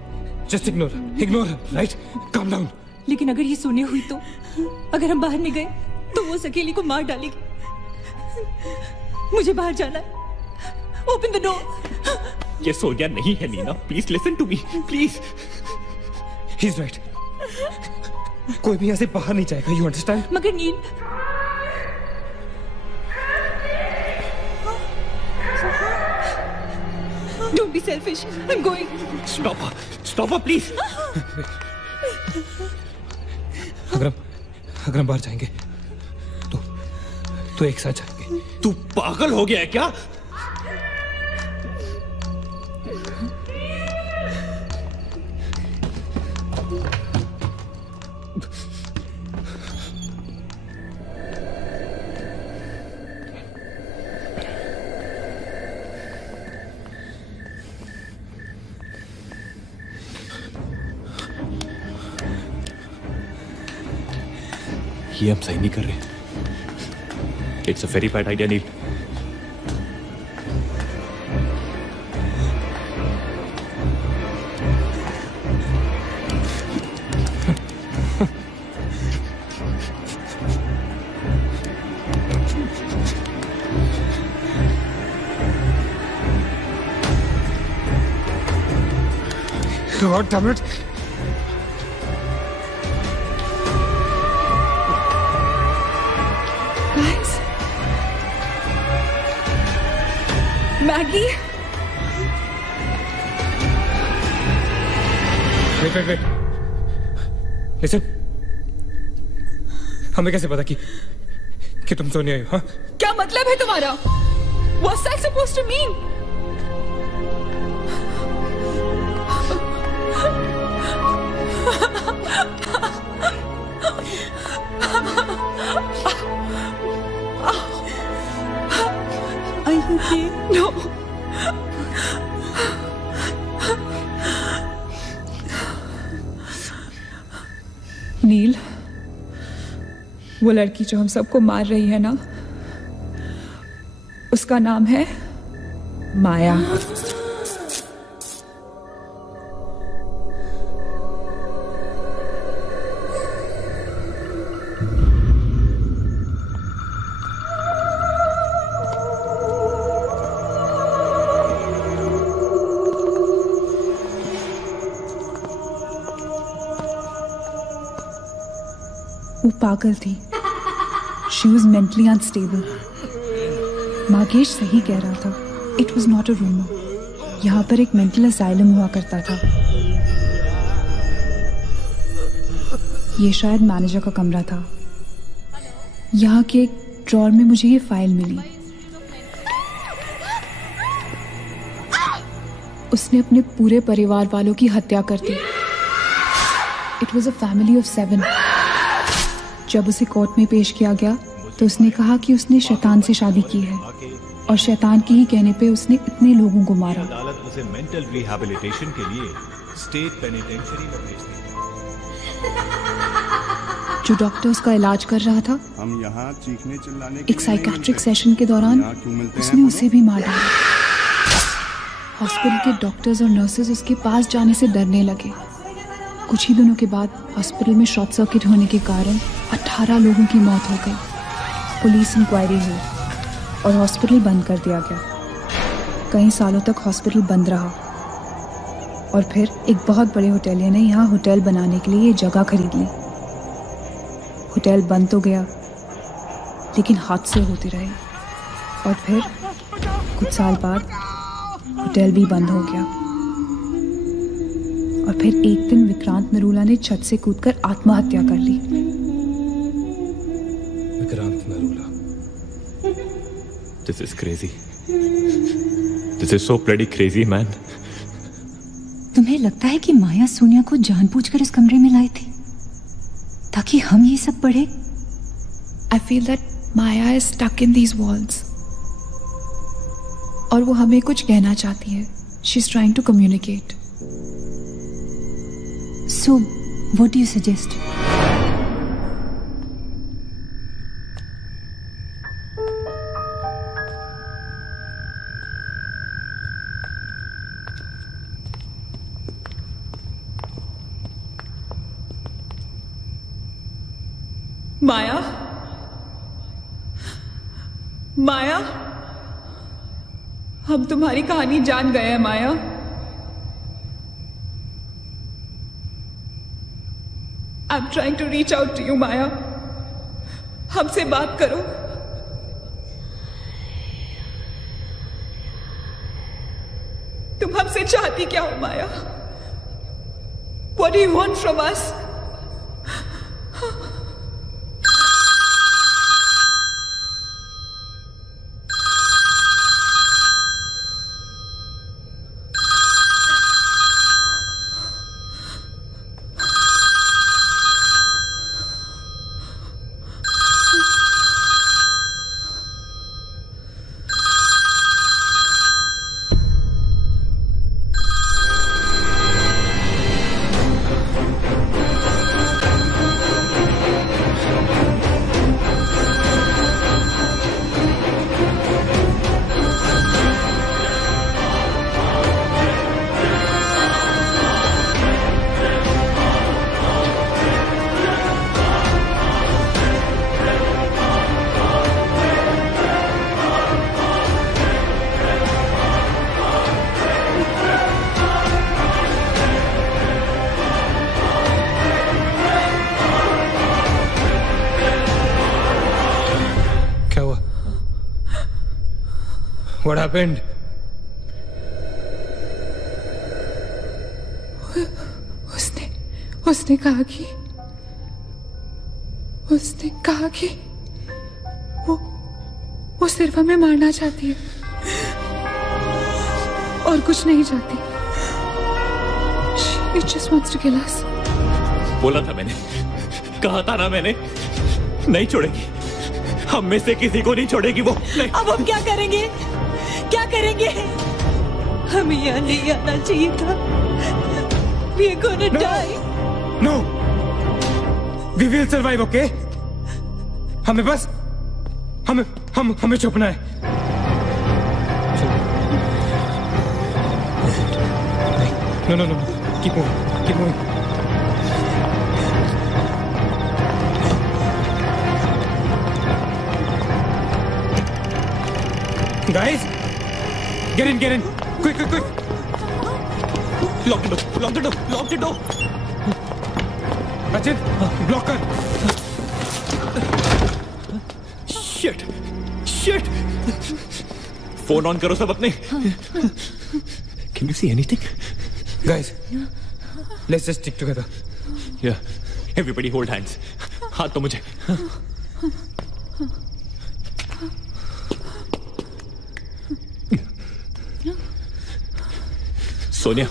just ignore her, right? Calm down. लेकिन अगर ये सोनिया हुई तो अगर हम बाहर नहीं गए तो वो सकेली को मार डालेगी। मुझे बाहर जाना है। Open the door. ये सोनिया नहीं है Nina, please listen to me, please. He's right. कोई भी यहाँ से बाहर नहीं जाएगा, you understand? मगर नील, don't be selfish. I'm going. Stop her, please. अगर हम बाहर जाएंगे तो एक साथ जाएंगे। तू पागल हो गया है क्या? ये हम सही नहीं कर रहे। It's a very bad idea Neel. God damn it. Maggie? Wait. Listen. हमें कैसे पता कि तुम सोनिया हो? हाँ? क्या मतलब है तुम्हारा? What's that supposed to mean? Are you okay? No. नील, वो लड़की जो हम सबको मार रही है ना, उसका नाम है माया। वो पागल थी। She was mentally unstable. मागेश सही कह रहा था। It was not a rumor. यहाँ पर एक मेंटल असाइलम हुआ करता था। ये शायद मैनेजर का कमरा था। यहाँ के एक ड्रॉर में मुझे ये फाइल मिली। उसने अपने पूरे परिवार वालों की हत्या कर दी। It was a family of 7. जब उसे कोर्ट में पेश किया गया तो उसने कहा कि उसने शैतान से शादी की है और शैतान के ही कहने पे उसने इतने लोगों को मारा। अदालत उसे मेंटल रिहैबिलिटेशन के लिए स्टेट पेनिटेंशियरी में भेज दी। जो डॉक्टर उसका इलाज कर रहा था, हम यहाँ चीखने चिल्लाने एक साइकेट्रिक सेशन के दौरान उसने उसे भी मार डाला। हॉस्पिटल के डॉक्टर्स और नर्सेज उसके पास जाने से डरने लगे। कुछ ही दिनों के बाद हॉस्पिटल में शॉर्ट सर्किट होने के कारण 18 लोगों की मौत हो गई। पुलिस इंक्वायरी हुई और हॉस्पिटल बंद कर दिया गया। कई सालों तक हॉस्पिटल बंद रहा और फिर एक बहुत बड़े होटलियर ने यहाँ होटल बनाने के लिए ये जगह खरीद ली। होटल बंद तो गया, लेकिन हादसे होते रहे और फिर कुछ साल बाद होटल भी बंद हो गया। और फिर एक दिन विक्रांत नरूला ने छत से कूदकर आत्महत्या कर ली। Vikrant Narula. This is crazy. This is so bloody crazy, man. तुम्हें लगता है कि माया सोनिया को जानबूझकर इस कमरे में लाई थी ताकि हम ये सब पढ़े? I feel that Maya is stuck in these walls. और वो हमें कुछ कहना चाहती है। She's trying to communicate. So, what do you suggest? माया, माया, हम तुम्हारी कहानी जान गए हैं माया। I'm trying to reach out to you, माया। हमसे बात करो। तुम हमसे चाहती क्या हो माया? What do you want from us? What happened? उसने कहा कि वो सिर्फ हमें मारना चाहती है और कुछ नहीं चाहती। She just wants to kill us. बोला था मैंने, कहा था ना मैंने, नहीं छोड़ेगी, हम में से किसी को नहीं छोड़ेगी वो। नहीं। अब हम क्या करेंगे? क्या करेंगे? हमें यहाँ नहीं आना चाहिए था। We are gonna die. No. We will survive, okay? हमें बस हमें छुपना है। No. Keep moving. Guys, get in. Quick. Lock the door. Rajit, block कर। Shit. फोन ऑन करो सब अपने। Can you see anything? Guys, let's just stick together. Yeah. Everybody hold hands. हाथ तो मुझे। सोनिया,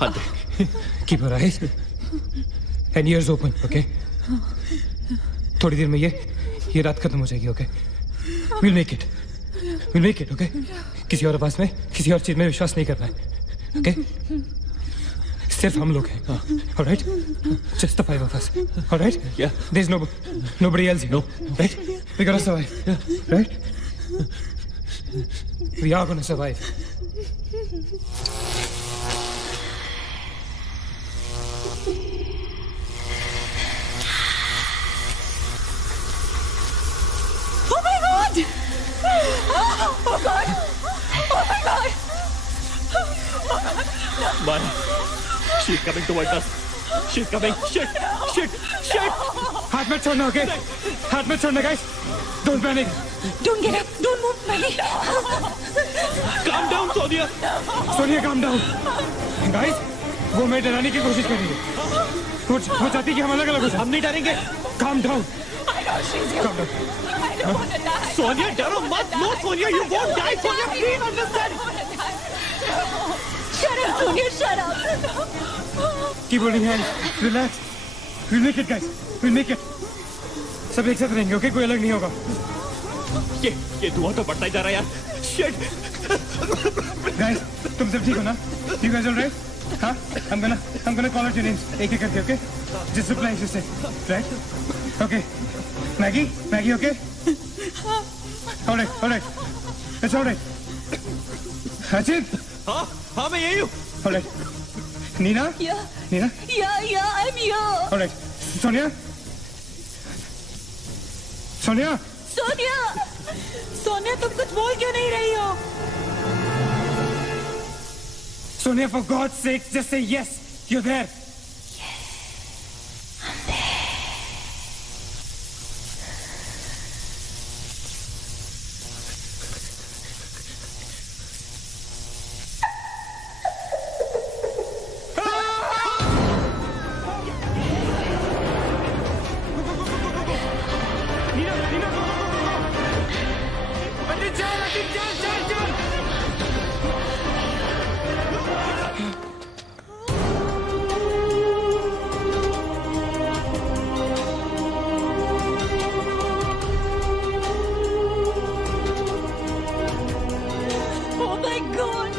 हाथ दे। Keep your eyes and ears open, okay? थोड़ी देर में ये रात खत्म हो जाएगी, okay? We'll make it, okay? किसी और आवाज में, किसी और चीज में विश्वास नहीं करना है, okay? सिर्फ हम लोग हैं, all right? Just the 5 of us, all right? Yeah. There's nobody else here, no, right? We gotta survive, right? We are gonna survive. Oh my God! Oh God! Oh my God! Maya, she's coming towards us. She's coming. Shit! हाथ मत छोड़ना, okay? हाथ मत छोड़ना, guys. Don't panic. Don't get up. Don't move, Maggie. Calm down, Sonia. Sonia calm down. Guys, वो मैं डराने की कोशिश कर रही है। वो चाहती है कि हम अलग अलग हो जाएं। हम नहीं डरेंगे। Calm down. I know she's you. Calm down. I don't want to die. Sonia, डरो मत। No, Sonia, you won't die. Sonia, please understand. Shut up, Sonia. Shut up. Keep holding hands. Relax. We'll make it, guys. We'll make it. सब एक साथ रहेंगे, okay? कोई अलग नहीं होगा। ये धुआं तो बढ़ता ही जा रहा है यार। Shit. Guys, तुम सब ठीक हो ना? You guys all right? हाँ? I'm gonna call out your names एक एक करके, okay? Just reply just say, right? Okay. Maggie, okay? All right. It's all right. Achit. हाँ मैं यही हूँ। All right. Nina? Yeah. Nina? Yeah, I'm here. All right. Sonia? Sonia, तुम कुछ बोल क्यों नहीं रही हो? Sonia, for God's sake, just say yes. You're there. Oh my God.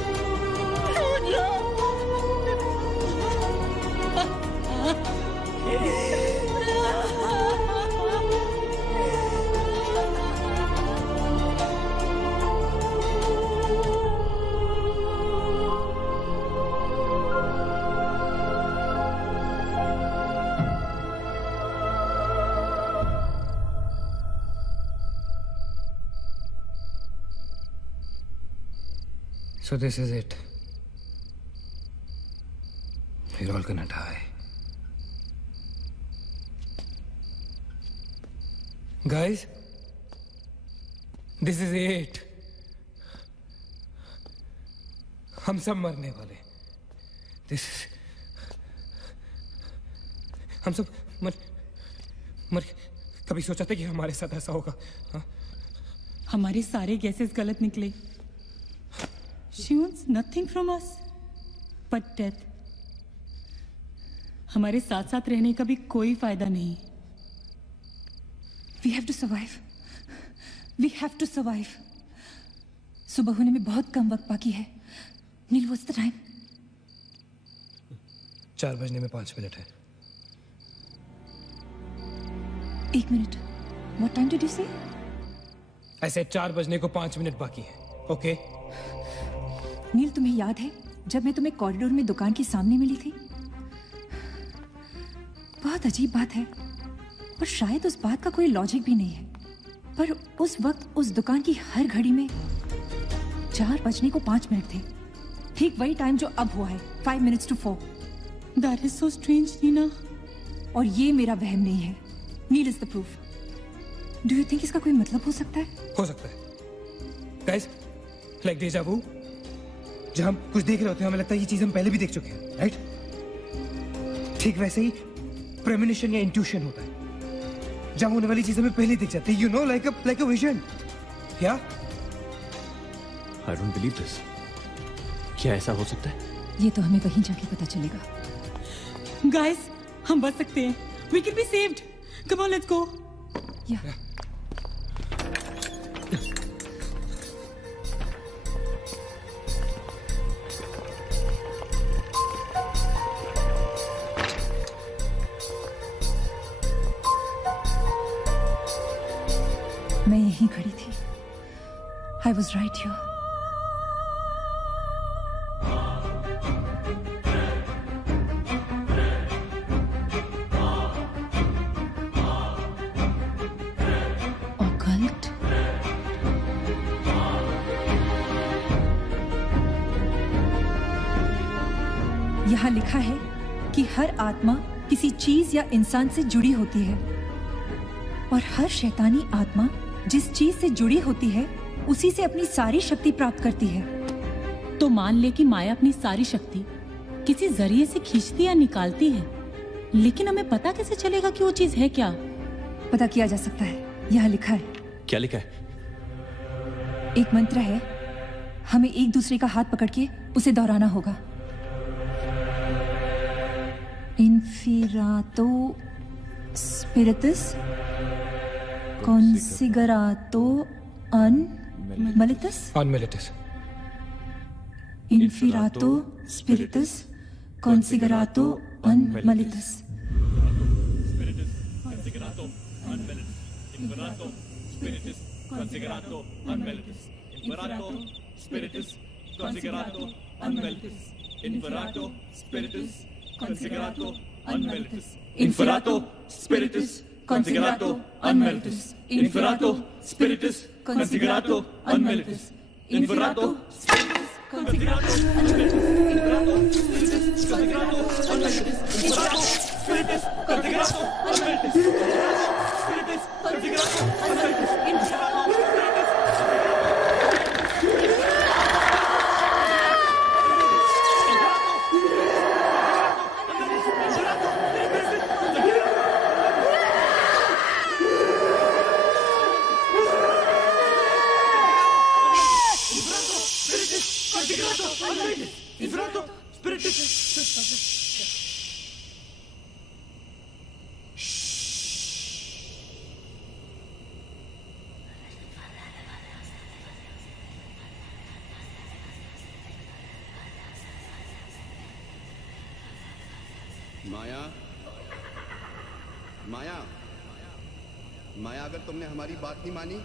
So this is it. We're all gonna die. Guys, this is it. हम सब मरने वाले। This is... हम सब मर कभी सोचा था कि हमारे साथ ऐसा होगा? हाँ? हमारे सारे गैसेस गलत निकले। She wants nothing from us but death. हमारे साथ साथ रहने का भी कोई फायदा नहीं। We have to survive. We have to survive. सुबह होने में बहुत कम वक्त बाकी है। नील, what's the time? 4 बजने में 5 मिनट है। 1 minute. What time did you say? ऐसे 4 बजने को 5 मिनट बाकी है। ओके? नील, तुम्हें याद है जब मैं तुम्हें कॉरिडोर में दुकान के सामने मिली थी? बहुत अजीब बात है और शायद उस बात का कोई लॉजिक भी नहीं है, पर उस वक्त उस दुकान की हर घड़ी में 4 बजने को 5 मिनट थे। ठीक वही टाइम जो अब हुआ है, 5 minutes to 4. That is so strange, Neena. और ये मेरा वहम नहीं है। Neel is the proof. Do you think इसका कोई मतलब हो सकता है? हो सकता है। गाइस, लाइक डेजा वू, जब हम कुछ देख रहे होते हैं हमें लगता है ये चीज हम पहले भी देख चुके हैं, राइट? ठीक वैसे ही प्रेमोनिशन या इंट्यूशन होता है, जब होने वाली चीज हमें पहले दिख जाती है, you know, like a vision. या I don't believe this. क्या ऐसा हो सकता है? ये तो हमें वहीं जाके पता चलेगा। Guys, हम बच सकते हैं। We can be saved. Come on, let's go. Yeah. मैं यहीं खड़ी थी। I was right here. Occult? यहाँ लिखा है कि हर आत्मा किसी चीज या इंसान से जुड़ी होती है और हर शैतानी आत्मा जिस चीज से जुड़ी होती है उसी से अपनी सारी शक्ति प्राप्त करती है। तो मान ले कि माया अपनी सारी शक्ति किसी जरिए से खींचती या निकालती है, लेकिन हमें पता कैसे चलेगा कि वो चीज है क्या? पता किया जा सकता है, यहाँ लिखा है। क्या लिखा है? एक मंत्र है, हमें एक दूसरे का हाथ पकड़ के उसे दोहराना होगा। इन्फिरातो स्पिरिटस कॉन्सिगरातो अनमिलिटस। अनमिलिटस। इन्फिरातो स्पिरिटस कॉन्सिगरातो अनमिलिटस। Considerato unmelitus. Imperato spiritus considerato unmelitus. Imperato spiritus considerato unmelitus. Imperato spiritus considerato unmelitus. Imperato spiritus considerato unmelitus. Imperato spiritus considerato unmelitus. Imperato spiritus considerato unmelitus. Imperato spiritus considerato unmelitus. Spiritus considerato unmelitus. माया, माया, माया, अगर तुमने हमारी बात नहीं मानी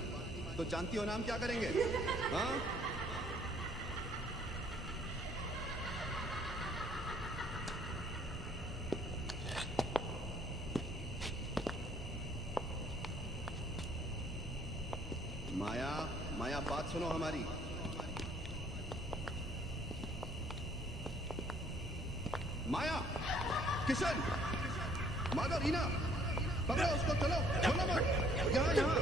तो जानती हो ना हम क्या करेंगे? हाँ? माया, माया, बात सुनो हमारी। माया, किशन, माधव, रीना, पकड़ो उसको, चलो, छोड़ो मत, यहाँ यहाँ।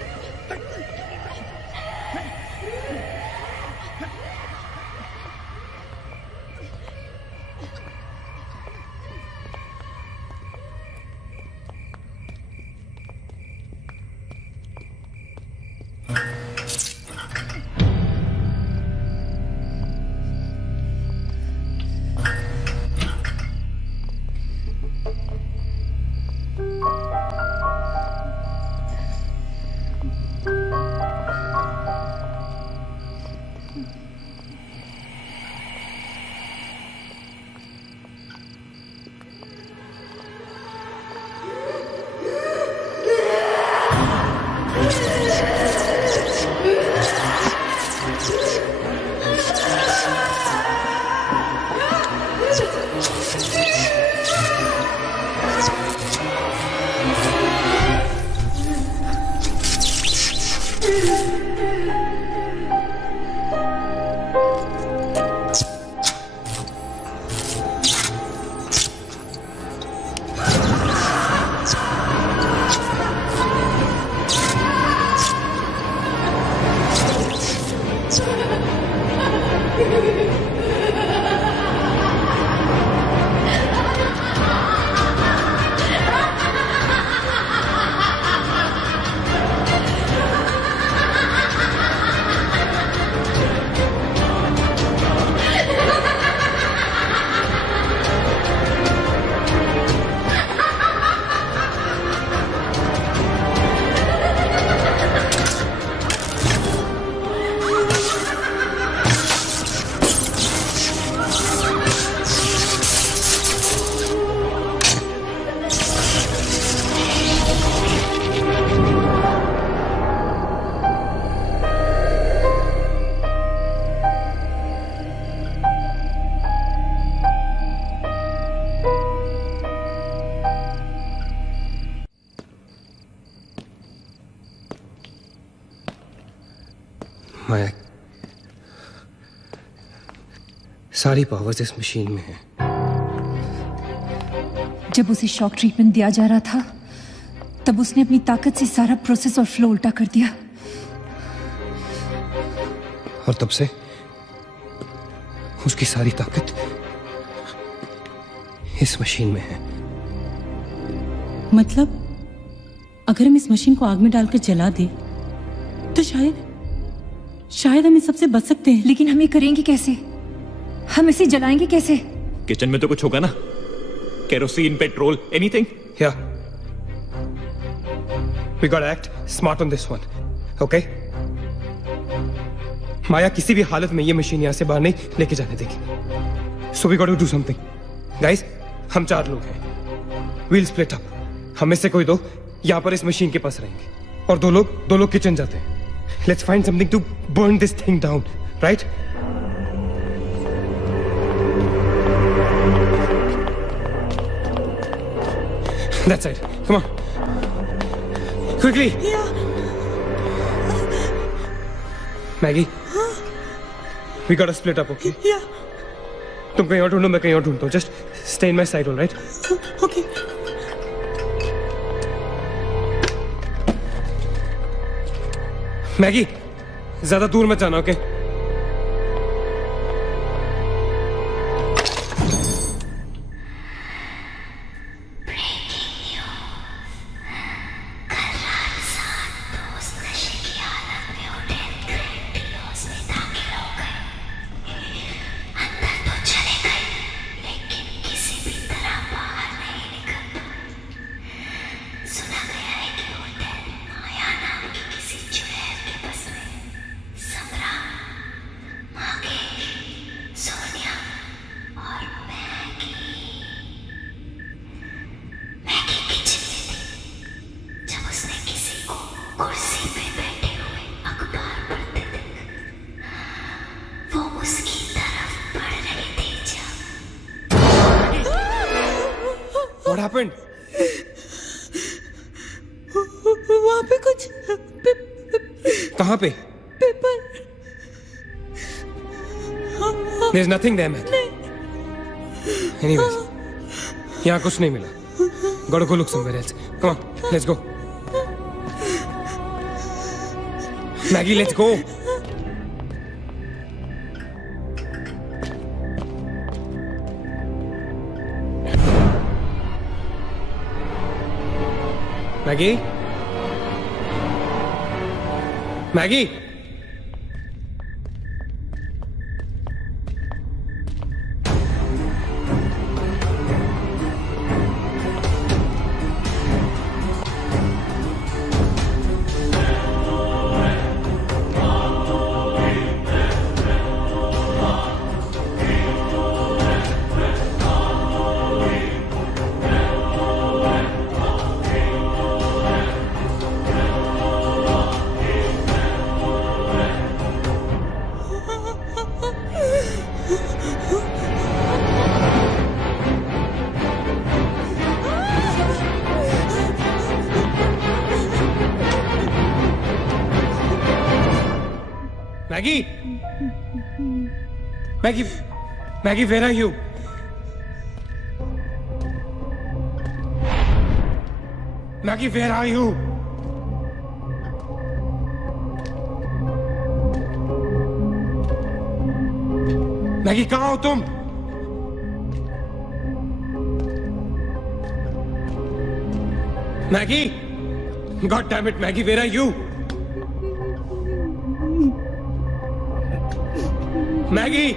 माया, सारी पावर्स इस मशीन में है। जब उसे शॉक ट्रीटमेंट दिया जा रहा था तब उसने अपनी ताकत से सारा प्रोसेस और फ्लो उल्टा कर दिया। और तब से उसकी सारी ताकत इस मशीन में है। मतलब अगर हम इस मशीन को आग में डालकर जला दे तो शायद हम इस सबसे बच सकते हैं। लेकिन हम ये करेंगे कैसे? हम इसे जलाएंगे कैसे? किचन में तो कुछ होगा ना, kerosene, petrol, anything. Yeah. We gotta act smart on this one. Okay? माया किसी भी हालत में ये मशीन यहां से बाहर नहीं लेके जाने देगी। So we gotta do something. Guys, हम 4 लोग हैं। We'll split up. हम में से कोई 2 यहां पर इस मशीन के पास रहेंगे और 2 लोग किचन जाते हैं। Let's find something to burn this thing down, right? That side. Come on. Quickly. Yeah. Maggie. We gotta split up, okay? Yeah. तुम कहीं और ढूंढो, मैं कहीं और ढूंढता हूँ. Just stay in my side, all right? Okay. Maggi, ज्यादा दूर मत जाना, ओके? What happened? वहाँ पे कुछ कहाँ पे? Paper. There's nothing there, man. Anyways, यहाँ कुछ नहीं मिला. Gotta go look somewhere else. Come on, let's go. Maggie, let's go. Maggie? Maggie? Maggie? Maggie, where are you? Maggie, where are you? Maggie, कहाँ हो तुम? Maggie? God damn it, Maggie, where are you? Maggie!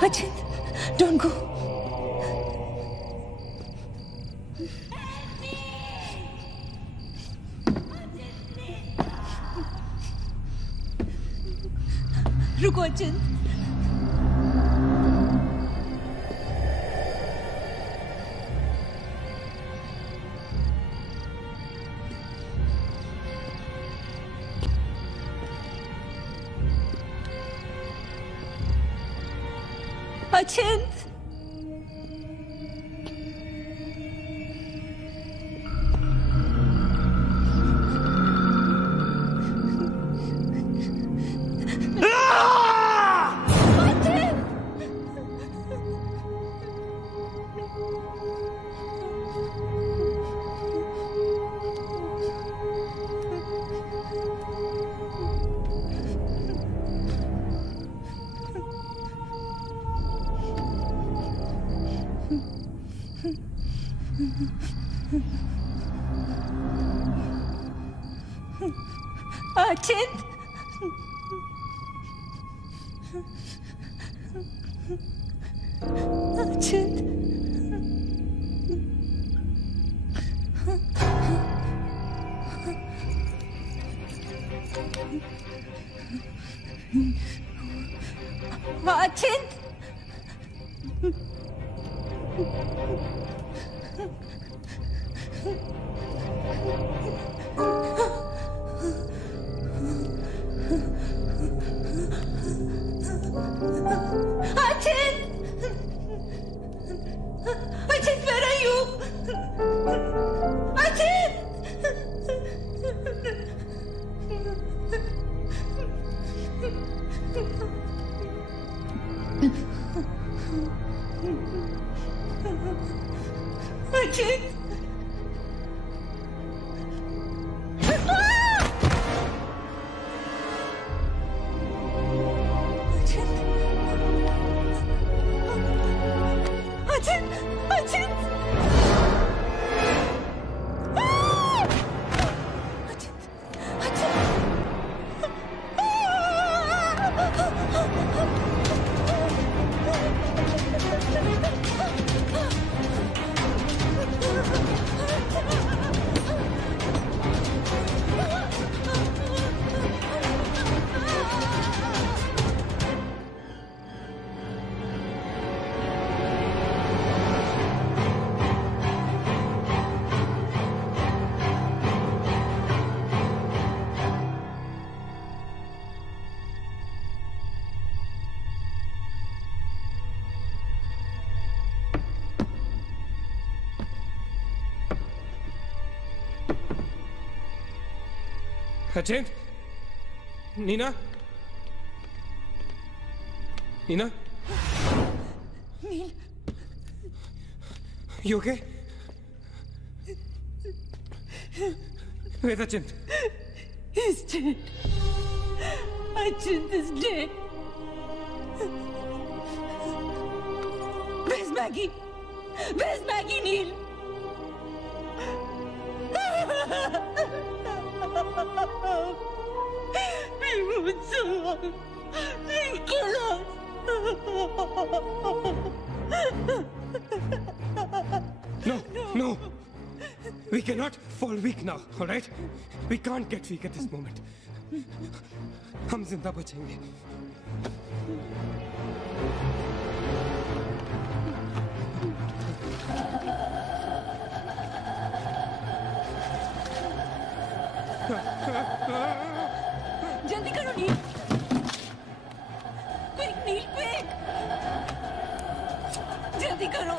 Ajit, don't go. रुको अचिंत। अचिंत अचिंत अचिंत अचिंत अचिंत where are you? अचिंत अचिंत अचिंत Neena Neena nil You okay? Where's Achint? He's dead. Achint is dead. Where's Maggie? Where's Maggie, Neil? He moved so long. He killed us. No. We cannot fall weak now, all right? We can't get weak at this moment. हम जिंदा बचेंगे. जल्दी करो नील. Quick, नील, quick. जल्दी करो.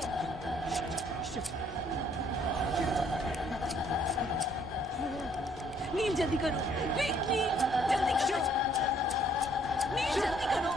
नील जल्दी करो. Quick, नील जल्दी करो. नील जल्दी करो.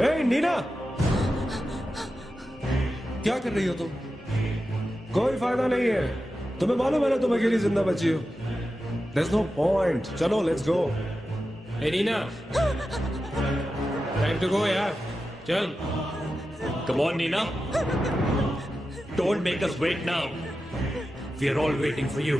ए नीना, क्या कर रही हो तुम? कोई फायदा नहीं है, तुम्हें मालूम है ना तुम अकेली जिंदा बची हो। There's no point. चलो let's go. Hey Neena, time to go यार, चल। Come on Nina, don't make us wait now. We are all waiting for you.